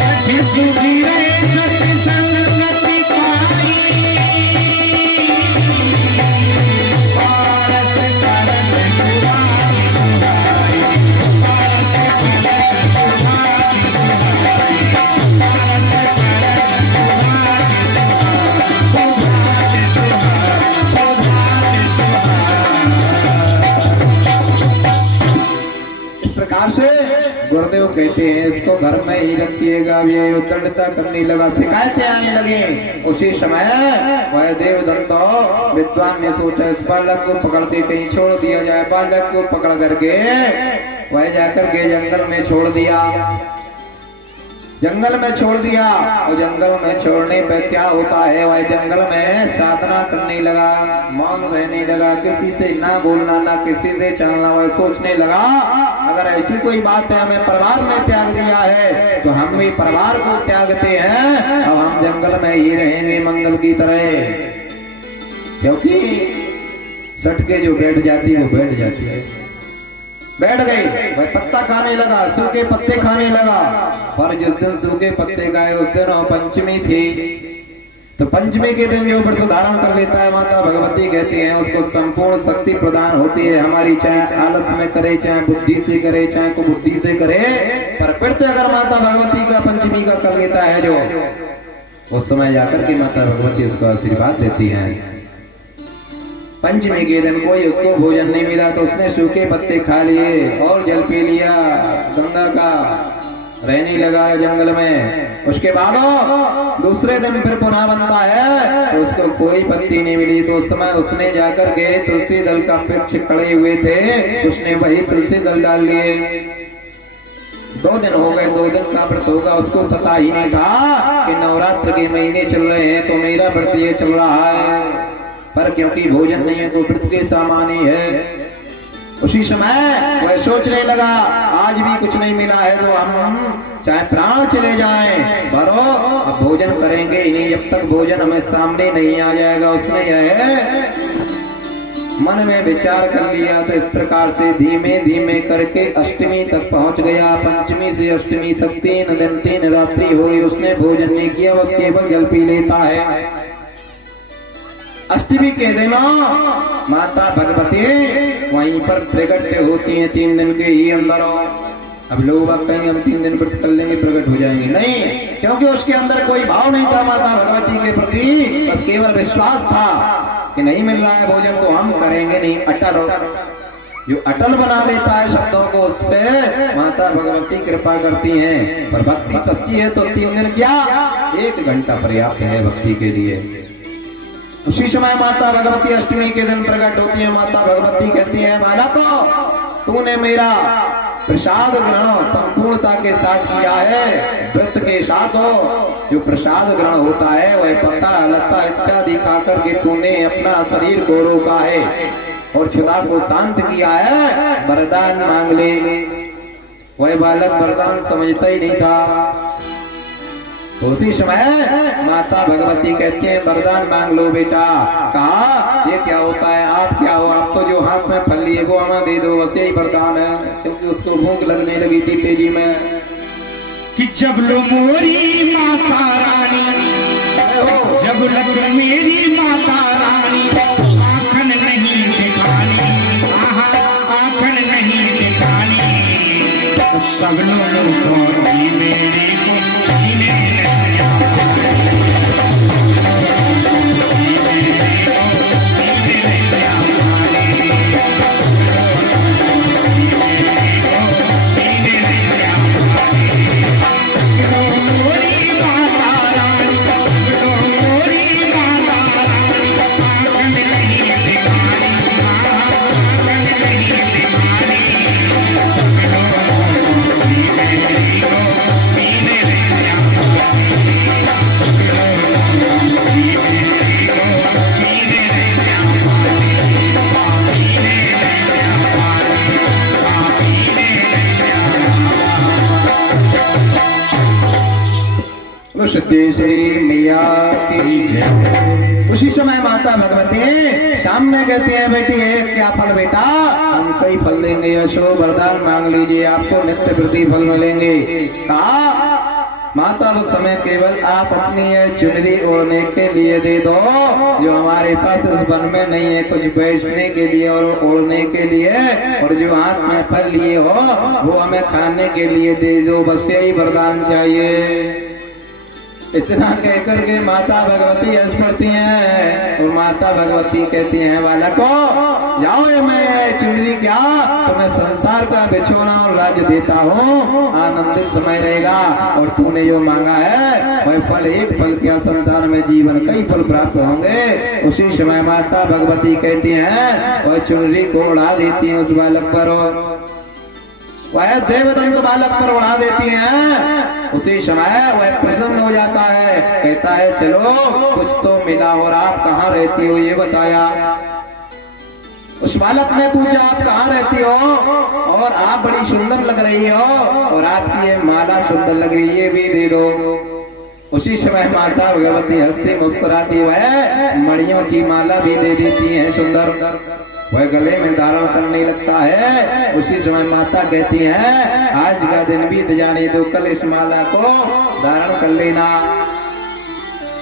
सठ सुधी रहे सती संगति पाए। पारस परस सुभाई सुभाई, पारस परस सुभाई सुभाई, पारस परस सुभाई सुभाई, सुभाई सुभाई। इस प्रकार से गुरुदेव कहते हैं इसको घर में ही रखिएगा। ये उद्दंडता करने लगा, शिकायतें आने लगी। उसी समय वह देवदत्त विद्वान ने सोचा इस बालक को पकड़ के कहीं छोड़ दिया जाए। बालक को पकड़ करके वह जाकर के जंगल में छोड़ दिया, जंगल में छोड़ दिया। और जंगल में छोड़ने पर क्या होता है, वह जंगल में साधना करने लगा, मौन रहने लगा, किसी से ना बोलना ना किसी से चलना। वह सोचने लगा अगर ऐसी कोई बात है, हमें परिवार में त्याग दिया है तो हम भी परिवार को त्यागते हैं, अब हम जंगल में ही रहेंगे मंगल की तरह। क्योंकि सट के जो बैठ जाती वो बैठ जाती है, बैठ गई। वह पत्ता खाने लगा, सूखे पत्ते खाने लगा। पर जिस दिन सूखे पत्ते खाए उस दिन पंचमी थी, तो पंचमी के दिन जो व्रत धारण कर लेता है, माता भगवती कहती हैं उसको संपूर्ण शक्ति प्रदान होती है हमारी, चाहे आलस में करे, चाहे बुद्धि से करे, चाहे कुबुद्धि से करे, पर व्रत अगर माता भगवती का पंचमी का कर लेता है जो, उस समय जाकर के माता भगवती उसको आशीर्वाद देती है। पंचमी के दिन कोई उसको भोजन नहीं मिला तो उसने सूखे पत्ते खा लिए और जल पी लिया, गंगा का रहने लगा जंगल में। उसके बाद दूसरे दिन फिर पुनः बनता है तो उसको कोई पत्ती नहीं मिली। तो उस समय उसने जाकर के तुलसी दल का वृक्ष खड़े हुए थे, उसने वही तुलसी दल डाल लिए। 2 दिन हो गए, 2 दिन का व्रत होगा, उसको पता ही नहीं था कि नवरात्र के महीने चल रहे हैं तो मेरा व्रत ये चल रहा है। पर क्योंकि भोजन नहीं है तो व्रत के समान ही है। उसी समय वह सोचने लगा आज भी कुछ नहीं मिला है तो हम चाहे प्राण चले जाएं, बरो अब भोजन करेंगे ही नहीं जब तक भोजन हमें सामने नहीं आ जाएगा। उसने यह मन में विचार कर लिया। तो इस प्रकार से धीमे धीमे करके अष्टमी तक पहुंच गया। पंचमी से अष्टमी तक 3 दिन 3 रात्रि हो गई, उसने भोजन नहीं किया, बस केवल जल पी लेता है। अष्टमी के दिनों माता भगवती वहीं पर प्रकट होती हैं 3 दिन के ही अंदर। अब लोग कहेंगे हम 3 दिन व्रत कर लेंगे प्रकट हो जाएंगे, नहीं, क्योंकि उसके अंदर कोई भाव नहीं था माता भगवती के प्रति, बस केवल विश्वास था कि नहीं मिल रहा है भोजन तो हम करेंगे नहीं। अटल जो अटल बना लेता है शब्दों को, उस पे माता भगवती कृपा करती हैं। पर भक्ति सच्ची है तो 3 दिन क्या 1 घंटा पर्याप्त है भक्ति के लिए। उसी समय माता भगवती अष्टमी के दिन प्रकट होती है। माता भगवती कहती है बालक तूने मेरा प्रसाद ग्रहण संपूर्णता के साथ किया है, व्रत के साथ हो। जो प्रसाद ग्रहण होता है वह पत्ता लता इत्यादि खाकर के तूने अपना शरीर को रोका है और क्षुधा को शांत किया है, वरदान मांग ले। वह बालक वरदान समझता ही नहीं था। तो उसी समय माता भगवती कहती है वरदान मांग लो बेटा। कहा ये क्या होता है, आप क्या हो, आप तो जो हाथ में फल लिए वो हमें दे दो, बस यही वरदान है। क्योंकि उसको भूख लगने लगी थी तेजी में। कि जब लो मोरी माता रानी, जब लग मेरी माता रानी, आँखन नहीं दिखानी, आँखन नहीं दिखानी, सब लोगों को मेरे सिद्धेश्वरी मैया की जय। उसी समय माता भगवती सामने कहती है बेटी है क्या फल बेटा, हम कई फल देंगे, यशो वरदान मांग लीजिए आपको नित्य प्रति फल मिलेंगे। कहा माता उस समय केवल आप अपनी चुनरी ओढ़ने के लिए दे दो, जो हमारे पास इस वन में नहीं है, कुछ बैठने के लिए और ओढ़ने के लिए, और जो हाथ में फल लिए हो वो हमें खाने के लिए दे दो, बस यही वरदान चाहिए। इतना कहकर के माता भगवती हंस पड़ती हैं और माता भगवती कहती हैं बालको जाओ, ये मैं चुनरी क्या तुम्हें संसार का बिछोना और राज्य देता हूँ, आनंदित समय रहेगा। और तूने जो मांगा है वह फल, एक फल क्या संसार में जीवन कई फल प्राप्त होंगे। उसी समय माता भगवती कहती हैं वह चुनरी को उड़ा देती है उस बालक पर, वह देवदंत बालक पर उड़ा देती हैं। उसी समय वह प्रसन्न हो जाता है, कहता है चलो कुछ तो मिला, और आप कहाँ रहती हो ये बताया। उस बालक ने पूछा आप कहाँ रहती हो, और आप बड़ी सुंदर लग रही हो, और आपकी ये माला सुंदर लग रही है, ये भी दे दो। उसी समय माता भगवती हंसती मुस्कुराती वह मणियों की माला भी दे देती है सुंदर, वह गले में धारण करने लगता है। उसी समय माता कहती है आज का दिन बीत जाने दो, कल इस माला को धारण कर लेना।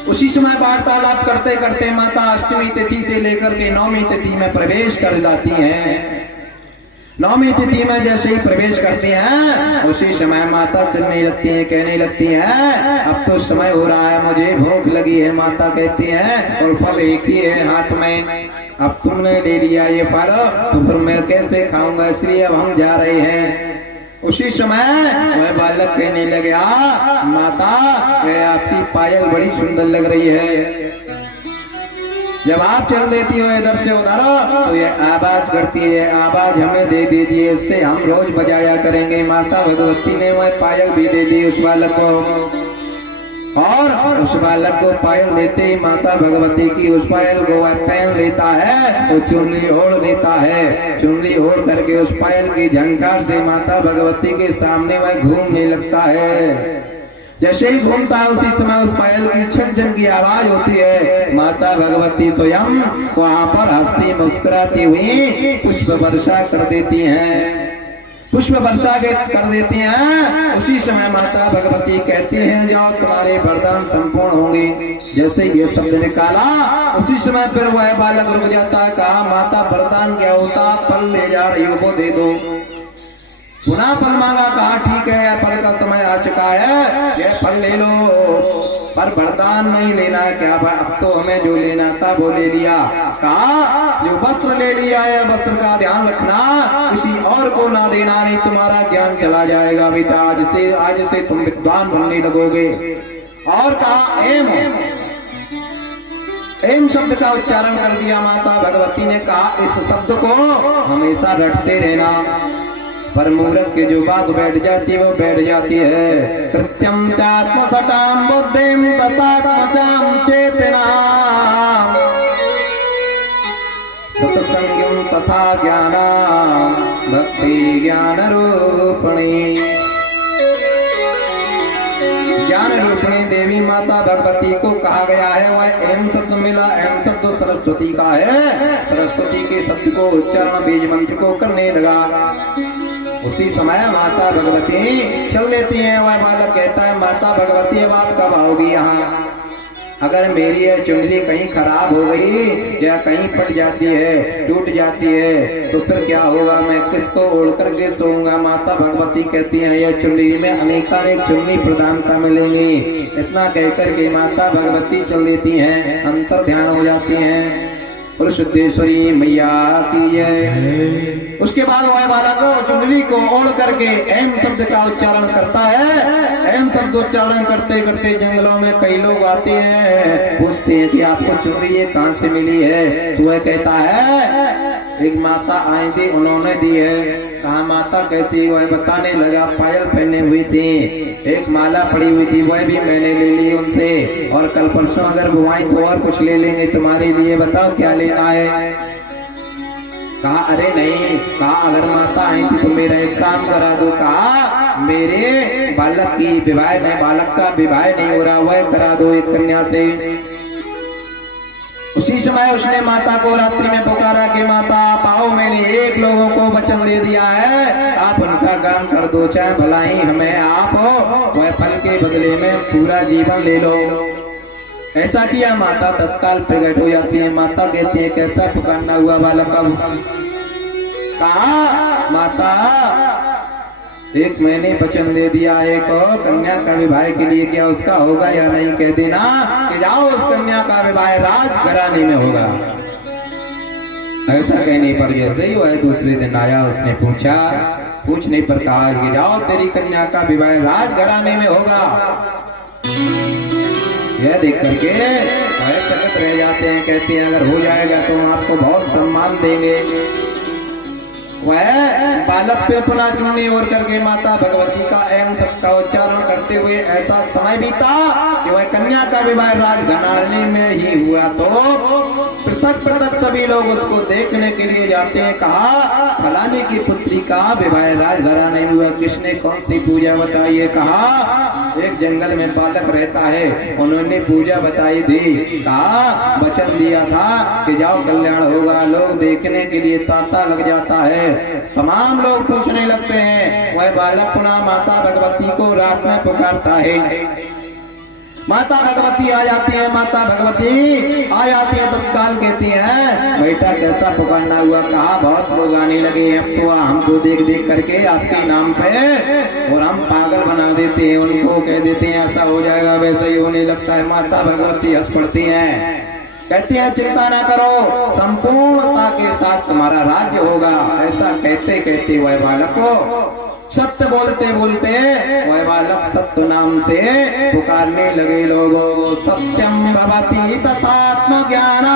उसी समय वार्तालाप करते करते माता अष्टमी तिथि से लेकर के नवमी तिथि में प्रवेश कर जाती हैं। नवमी तिथि में जैसे ही प्रवेश करती हैं उसी समय माता चलने लगती हैं, कहने लगती हैं अब तो समय हो रहा है, मुझे भूख लगी है। माता कहती हैं और फल एक ही है हाथ में, अब तुमने ले लिया ये फल तो फिर मैं कैसे खाऊंगा, इसलिए अब हम जा रहे हैं। उसी समय वह बालक कहने लगा माता आपकी पायल बड़ी सुंदर लग रही है। जब आप चल देती हो इधर से उधर तो ये आवाज करती है, आवाज हमें दे दीजिए, इससे हम रोज बजाया करेंगे। माता भगवती ने वह पायल भी दे दी उस बालक को, और उस बालक को पायल देते ही माता भगवती की उस पायल को वह पहन लेता है, तो चुनरी ओढ़ लेता है। चुनरी ओढ़ करके उस पायल की झंकार से माता भगवती के सामने वह घूमने लगता है। जैसे ही घूमता है उसी समय उस पायल की छन की आवाज होती है। माता भगवती स्वयं वहां पर हंसती मुस्कुराती हुई पुष्प वर्षा कर देती हैं, पुष्प वर्षा कर देती हैं। उसी समय माता भगवती कहती हैं जाओ तुम्हारे वरदान संपूर्ण होंगे। जैसे ये शब्द निकाला उसी समय फिर वह बालक रुक जाता है। कहा माता वरदान क्या होता, फल ले जा रही हो वो दे दो। पुनः फल मांगा, कहा ठीक है फल का समय आ चुका है, यह फल ले लो, पर वरदान नहीं लेना है। क्या अब तो हमें जो लेना था वो ले लिया। कहा जो वस्त्र ले लिया है वस्त्र का ध्यान रखना, किसी और को ना देना, नहीं तुम्हारा ज्ञान चला जाएगा बेटा, आज से तुम विद्वान बनने लगोगे। और कहा एम शब्द का उच्चारण कर दिया माता भगवती ने। कहा इस शब्द को हमेशा रटते रहना, पर मूर्ख की जो बात बैठ जाती है वो बैठ जाती है। कृत्यम चात्मसटाम बुद्धिम तथात्मजाम चेतनाम सत्संगम तथा ज्ञानाम भक्ति ज्ञान रूपिणी। ज्ञान रूपिणी देवी माता भगवती को कहा गया है, वह एम शब्द मिला। एम शब्द सरस्वती का है, सरस्वती के शब्द को उच्चारण बीज मंत्र को करने लगा। उसी समय माता भगवती चल देती हैं। वह बालक कहता है माता भगवती अब आप कब आओगी यहाँ? अगर मेरी यह चुनरी कहीं खराब हो गई या कहीं फट जाती है, टूट जाती है, तो फिर क्या होगा, मैं किसको ओढ़ करके सोऊंगा? माता भगवती कहती हैं यह चुनरी में अनेकानेक चुन्नी प्रधानता मिलेंगी। इतना कहकर के माता भगवती चल देती हैं, अंतर ध्यान हो जाती हैं। पुरुषोत्तेश्वरी मैया की जय। उसके बाद वह बालक चुनरी को ओढ़ करके एम शब्द का उच्चारण करता है। एम शब्द उच्चारण करते करते जंगलों में कई लोग आते हैं, पूछते हैं कि आपको चुनरी ये कहां से मिली है? तो वह कहता है एक माता आई थी उन्होंने दी है। कहा माता कैसी? वह बताने लगा पायल पहने हुई थी, एक माला पड़ी हुई थी, वह भी मैंने ले ली उनसे, और कल परसों अगर बुआई तो और कुछ ले लेंगे तुम्हारे लिए, बताओ क्या लेना है? कहा अरे नहीं। कहा अगर माता आई तो मेरा एक काम करा दो। कहा मेरे बालक की विवाह नहीं, बालक का विवाह नहीं हो रहा, वह करा दो एक कन्या से। उसी समय उसने माता को रात्रि में पुकारा कि माता आप आओ, मैंने एक लोगों को वचन दे दिया है, आप उनका काम कर दो, चाहे भलाई हमें आप हो, वह फल के बदले में पूरा जीवन ले लो। ऐसा किया, माता तत्काल प्रकट हो जाती है। माता कहती है कैसा पुकारना हुआ बालक का? कहा माता एक मैंने वचन दे दिया है, एक कन्या का विवाह के लिए, क्या उसका होगा या नहीं? कह देना कि जाओ उस कन्या का विवाह राजघराने में होगा। ऐसा कहने पर जैसे ही वह दूसरे दिन आया, उसने पूछने पर कहा कि जाओ तेरी कन्या का विवाह राजघराने में होगा। यह देख करके वह चकित रह जाते हैं, कहते हैं अगर हो जाएगा तो हम आपको बहुत सम्मान देंगे। वह बालक फिर पुनः चुन्नी ओढ़ करके माता भगवती का एम शब्द का उच्चारण करते हुए ऐसा समय बीता कि वह कन्या का विवाह राजघराने में ही हुआ। तो पृथक पृथक सभी लोग उसको देखने के लिए जाते हैं। कहा फलाने की पुत्री का विवाह राजघराने में हुआ, किसने कौन सी पूजा बताई है? कहा एक जंगल में बालक रहता है, उन्होंने पूजा बताई थी। कहा वचन दिया था कि जाओ कल्याण होगा। लोग देखने के लिए तांता लग जाता है, तमाम लोग पूछने लगते हैं। वह बालक पुनः माता भगवती को रात में पुकारता है। माता भगवती आ जाती है। माता भगवती आ जाती है, तत्काल कहती है बेटा कैसा पुकारना हुआ? कहा बहुत लोग आने लगे हैं, अब तो हमको देख देख करके आपके नाम पे और हम पागल बना देते हैं, उनको कह देते हैं ऐसा हो जाएगा, वैसा ही होने लगता है। माता भगवती हंस पड़ती हैं, कहती है चिंता ना करो, संपूर्णता के साथ तुम्हारा राज्य होगा। ऐसा कहते कहते वह बालक को सत्य बोलते बोलते वह बालक सत्य नाम से पुकारने लगे। लोगों सत्यम भवति तथात्म ज्ञान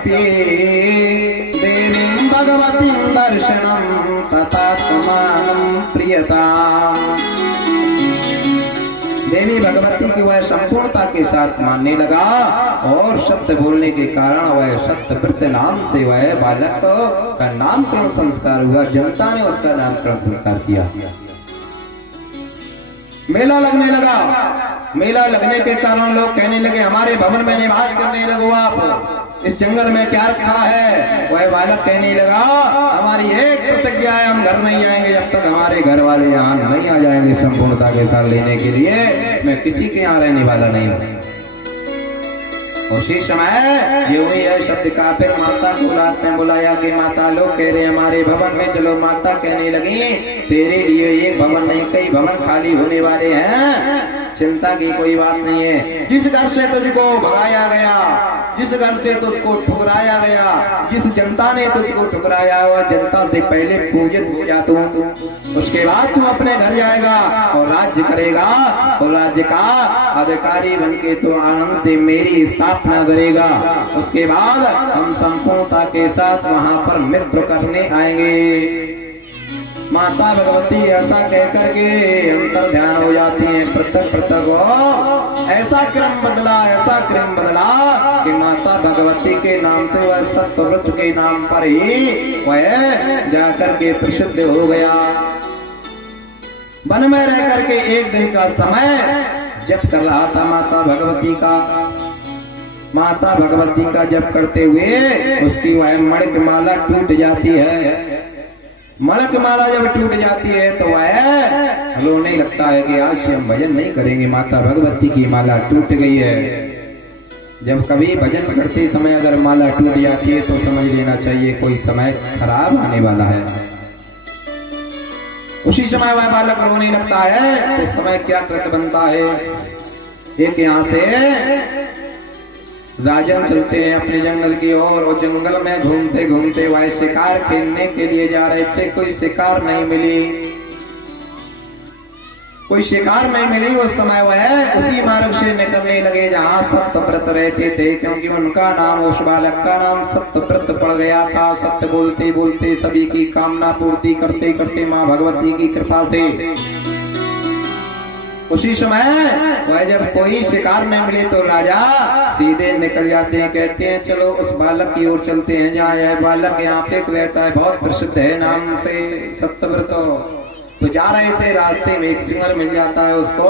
यद्यपि देवीं भगवतीं दर्शनं तथात्मानं प्रियताम्। देवी भगवती की वह संपूर्णता के साथ मानने लगा और शब्द बोलने के कारण वह सत्यव्रत नाम से वह बालक का नामकरण संस्कार हुआ। जनता ने उसका नामकरण संस्कार किया। मेला लगने लगा। मेला लगने के कारण लोग कहने लगे हमारे भवन में निवास करने लगो आप, इस जंगल में क्या रखा है। वह बालक कहने लगा हमारी एक प्रतिज्ञा है, हम घर नहीं आएंगे जब तक हमारे घर वाले यहाँ नहीं आ जाएंगे संपूर्णता के साथ लेने के लिए। मैं किसी के यहाँ रहने वाला नहीं हूँ। उसी समय यूं ही है शब्द का। फिर माता को रात में बुलाया कि माता लोग कह रहे हमारे भवन में चलो। माता कहने लगी तेरे लिए ये भवन नहीं, कई भवन खाली होने वाले हैं, चिंता की कोई बात नहीं है। जिस घर से तुझको भगाया गया, जिस घर से तुझको ठुकराया गया, जिस जनता ने तुझको ठुकराया वह जनता से पहले पूजित हो जा तू, उसके बाद तू अपने घर जाएगा और राज्य करेगा और राज्य का अधिकारी बनके तो आनंद से मेरी स्थापना करेगा। उसके बाद हम संपूर्णता के साथ वहां पर मित्र करने आएंगे। माता भगवती ऐसा कहकर के अंतर ध्यान हो जाती हैं। पृथक पृथक हो ऐसा क्रम बदला, ऐसा क्रम बदला कि माता भगवती के नाम से वह सत्यव्रत के नाम पर ही वह जाकर के प्रसिद्ध हो गया। वन में रह करके एक दिन का समय जप कर रहा था माता भगवती का। माता भगवती का जप करते हुए उसकी वह मणिक माला टूट जाती है। मणिक माला जब टूट जाती है तो वह रोने लगता है कि आज से हम भजन नहीं करेंगे, माता भगवती की माला टूट गई है। जब कभी भजन करते समय अगर माला टूट जाती है तो समझ लेना चाहिए कोई समय खराब आने वाला है। उसी समय वह बालक रोने लगता है तो समय क्या कृत बनता है। एक यहाँ से राजन चलते हैं अपने जंगल की ओर और जंगल में घूमते घूमते वह शिकार खेलने के लिए जा रहे थे। कोई शिकार नहीं मिली, कोई शिकार नहीं मिली। उस समय वह उसी मार्ग से निकलने लगे जहाँ सत्यव्रत रहते थे, क्योंकि उनका नाम, उस बालक का नाम सत्यव्रत पड़ गया था। सत्य बोलते बोलते सभी की कामना पूर्ति करते करते माँ भगवती की कृपा से उसी समय वह जब कोई शिकार नहीं मिले तो राजा सीधे निकल जाते हैं। कहते हैं चलो उस बालक की ओर चलते हैं जहाँ यह बालक यहाँ पे रहता है, बहुत प्रसिद्ध है नाम से सत्यव्रत। तो जा रहे थे, रास्ते में एक सिंगर मिल जाता है, उसको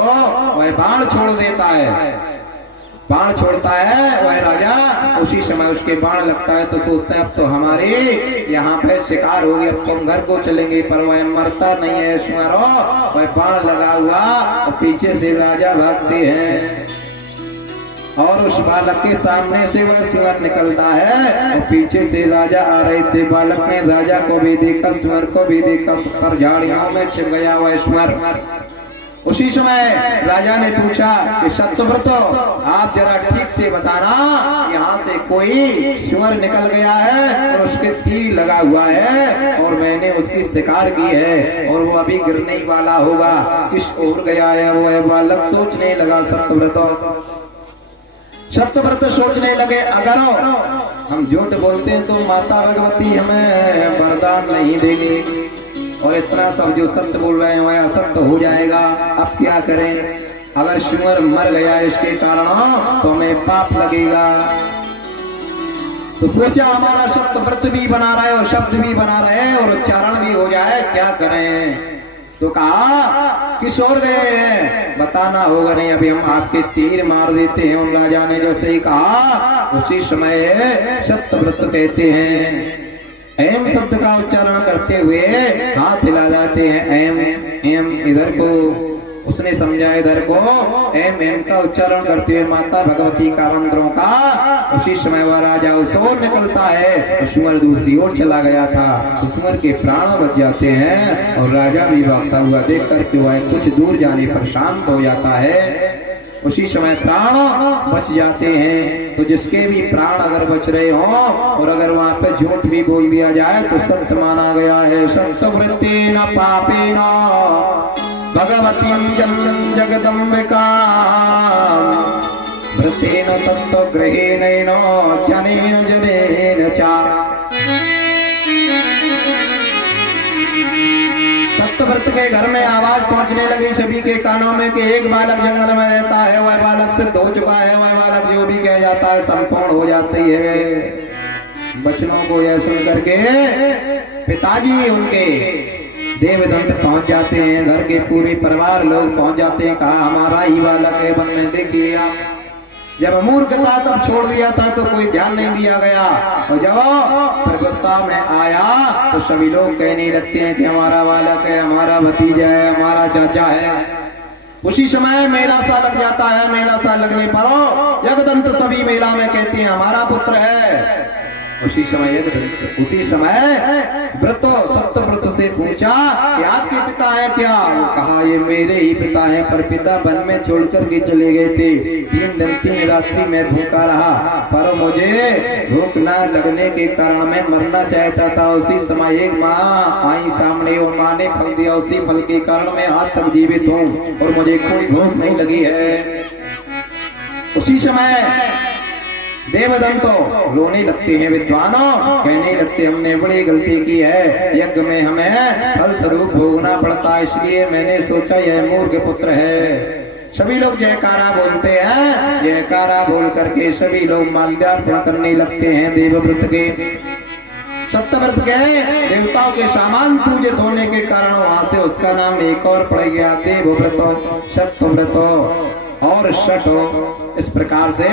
वह बाण छोड़ देता है। बाण छोड़ता है वह राजा, उसी समय उसके बाण लगता है तो सोचता है अब तो हमारे यहाँ पे शिकार हो गया, अब तो हम घर को चलेंगे। पर वह मरता नहीं है सुअर, वह बाण लगा हुआ और पीछे से राजा भागते हैं और उस बालक के सामने से वह सुअर निकलता है और पीछे से राजा आ रहे थे। बालक ने राजा को भी देखा, सुअर को भी देखा, पर झाड़ियों में छिप गया वह सुअर। उसी समय राजा ने पूछा कि सत्यव्रत आप जरा ठीक से बताना, यहाँ से कोई सुअर निकल गया है और उसके तीर लगा हुआ है और मैंने उसकी शिकार की है और वो अभी गिरने वाला होगा, किस ओर गया है। वो बालक सोचने लगा। सत्यव्रत सोचने लगे अगर हम झूठ बोलते हैं तो माता भगवती हमें वरदान नहीं देगी और इतना सब जो सत्य बोल रहे हैं वह असत्य हो जाएगा। अब क्या करें, अगर सुअर मर गया इसके कारण तो हमें पाप लगेगा। तो सोचा हमारा सत्यव्रत भी बना रहे और शब्द भी बना रहे और उच्चारण भी हो जाए, क्या करें। तो कहा किस ओर गए हैं बताना होगा नहीं, अभी हम आपके तीर मार देते हैं। उन राजा ने जैसे ही कहा उसी समय सत्यव्रत कहते हैं, एम शब्द का उच्चारण करते हुए हाथ हिला जाते हैं। एम एम इधर को, उसने समझा इधर को, एम एम का उच्चारण करते हुए माता भगवती का मंत्रों का। उसी समय वह राजा उस ओर निकलता है और सुअर दूसरी ओर चला गया था। सुअर के प्राण बच जाते हैं और राजा भी भागता हुआ देख करके वह कुछ दूर जाने पर शांत हो जाता है। उसी समय प्राण बच जाते हैं। तो जिसके भी प्राण अगर बच रहे हो और अगर वहां पे झूठ भी बोल दिया जाए तो सत्य माना गया है। सत्यवृत्ति न पापे न भगवती जगदम्बिका व्रत तेन तत्त्वग्रहेणेन जनेन जनेन च। सत्यव्रत के घर में आवाज पहुंचने लगी सभी के कानों में कि एक बालक जंगल में रहता है, वह बालक सिद्ध हो चुका है, वह बालक जो भी कह जाता है संपूर्ण हो जाती है। बचनों को यह सुन करके पिताजी उनके देवदंत पहुंच जाते हैं, घर के पूरे परिवार लोग पहुंच जाते हैं। कहा हमारा ही बालक है, वन में देखिए आप। जब मूर्खता तब छोड़ दिया था तो कोई ध्यान नहीं दिया गया, और जब प्रभुत्ता में आया तो सभी लोग कहने लगते हैं कि हमारा बालक है, हमारा भतीजा है, हमारा चाचा है। उसी समय मेला सा लग जाता है। मेला सा लगने पर जगदंत सभी मेला में कहते हैं हमारा पुत्र है। उसी समय व्रत सत्यव्रत से पूछा कि आपके पिता है क्या? वो कहा ये मेरे ही पिता हैं, पर पिता वन में छोड़कर के चले गए थे। 3 दिन 3 रात्रि मैं भूखा रहा, पर मुझे भूख न लगने के कारण मैं मरना चाहता था। उसी समय एक माँ आई सामने और माँ ने फल दिया, उसी फल के कारण मैं आज तक जीवित हूँ और मुझे कोई भूख नहीं लगी है। उसी समय देवदंतों रोने लगते हैं, विद्वानों कहने लगते हमने बड़ी गलती की है, यज्ञ में हमें फल स्वरूप भोगना पड़ता है, इसलिए मैंने सोचा यह मूर्ख पुत्र है। सभी लोग जयकारा बोलते हैं। जयकारा बोल करके सभी लोग माल्यार्पण करने लगते हैं देवव्रत के। सत्यव्रत के देवताओं के सामान पूजित होने के कारण वहां से उसका नाम एक और पड़ गया, देवव्रत, सत्यव्रत और शठ। इस प्रकार से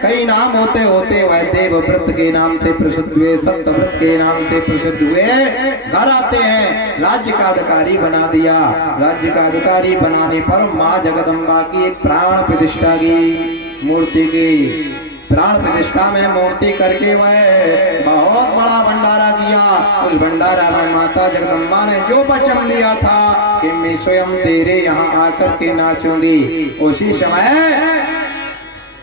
कई नाम होते होते वह देवव्रत के नाम से प्रसिद्ध हुए, सत्यव्रत के नाम से प्रसिद्ध हुए। घर आते हैं, राज्य का अधिकारी बना दिया। राज्य का अधिकारी बनाने पर माँ जगदम्बा की एक प्राण प्रतिष्ठा की, मूर्ति की प्राण प्रतिष्ठा में मूर्ति करके वह बहुत बड़ा भंडारा किया। उस भंडारा में माता जगदम्बा ने जो वचन लिया था कि मैं स्वयं तेरे यहाँ आकर के नाचूंगी, उसी समय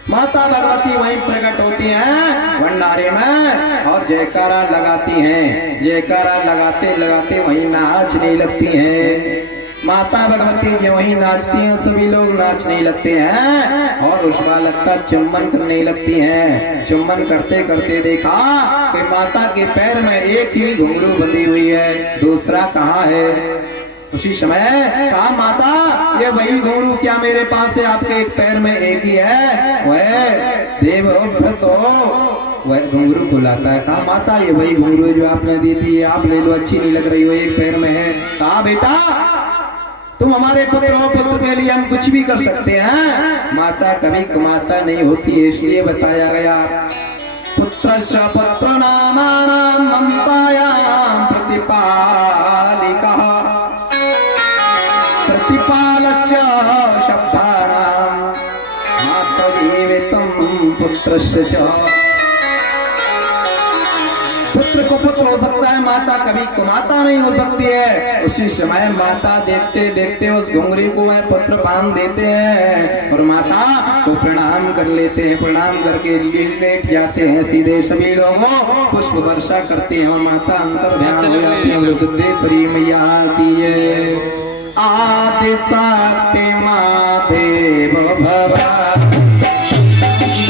माता भगवती वहीं प्रकट होती हैं भंडारे में और जयकारा लगाती हैं। जयकारा लगाते लगाते वहीं नाचने लगती हैं। माता भगवती जी वहीं नाचती हैं, सभी लोग नाचने लगते हैं और उस बालक का चुम्बन करने लगती हैं। चुम्बन करते करते देखा कि माता के पैर में एक ही घुंघरू बंधी हुई है, दूसरा कहाँ है? उसी समय कहा माता ये वही घुंघरू क्या मेरे पास है? आपके एक पैर में एक ही है, वह देवव्रत वह घुंघरू को लाता है। कहा माता ये वही घुंघरू जो आपने दी थी, आप ले लो, अच्छी नहीं लग रही हो, एक पैर में है। कहा बेटा तुम हमारे पुत्र हो, पुत्र के लिए हम कुछ भी कर सकते हैं। माता कभी कमाता नहीं होती है, इसलिए बताया गया पुत्रस्य पुत्र नामानां ममतायां प्रतिपालिका प्रतिपालस्य शब्दानां मातृजीवितं पुत्रस्य च। पुत्र को पुत्र हो सकता है, माता कभी कुमाता नहीं हो सकती है। उसी समय माता देखते देखते उस घुंघरी को वह पुत्र बांध देते हैं और माता को प्रणाम कर लेते हैं। प्रणाम करके लेट जाते हैं सीधे। सभी लोगों पुष्प वर्षा करते हैं और माता अंतर ध्यान हो जाती है। सिद्धेश्वरी मैया की जय। आदि शक्ति माँ देव भवा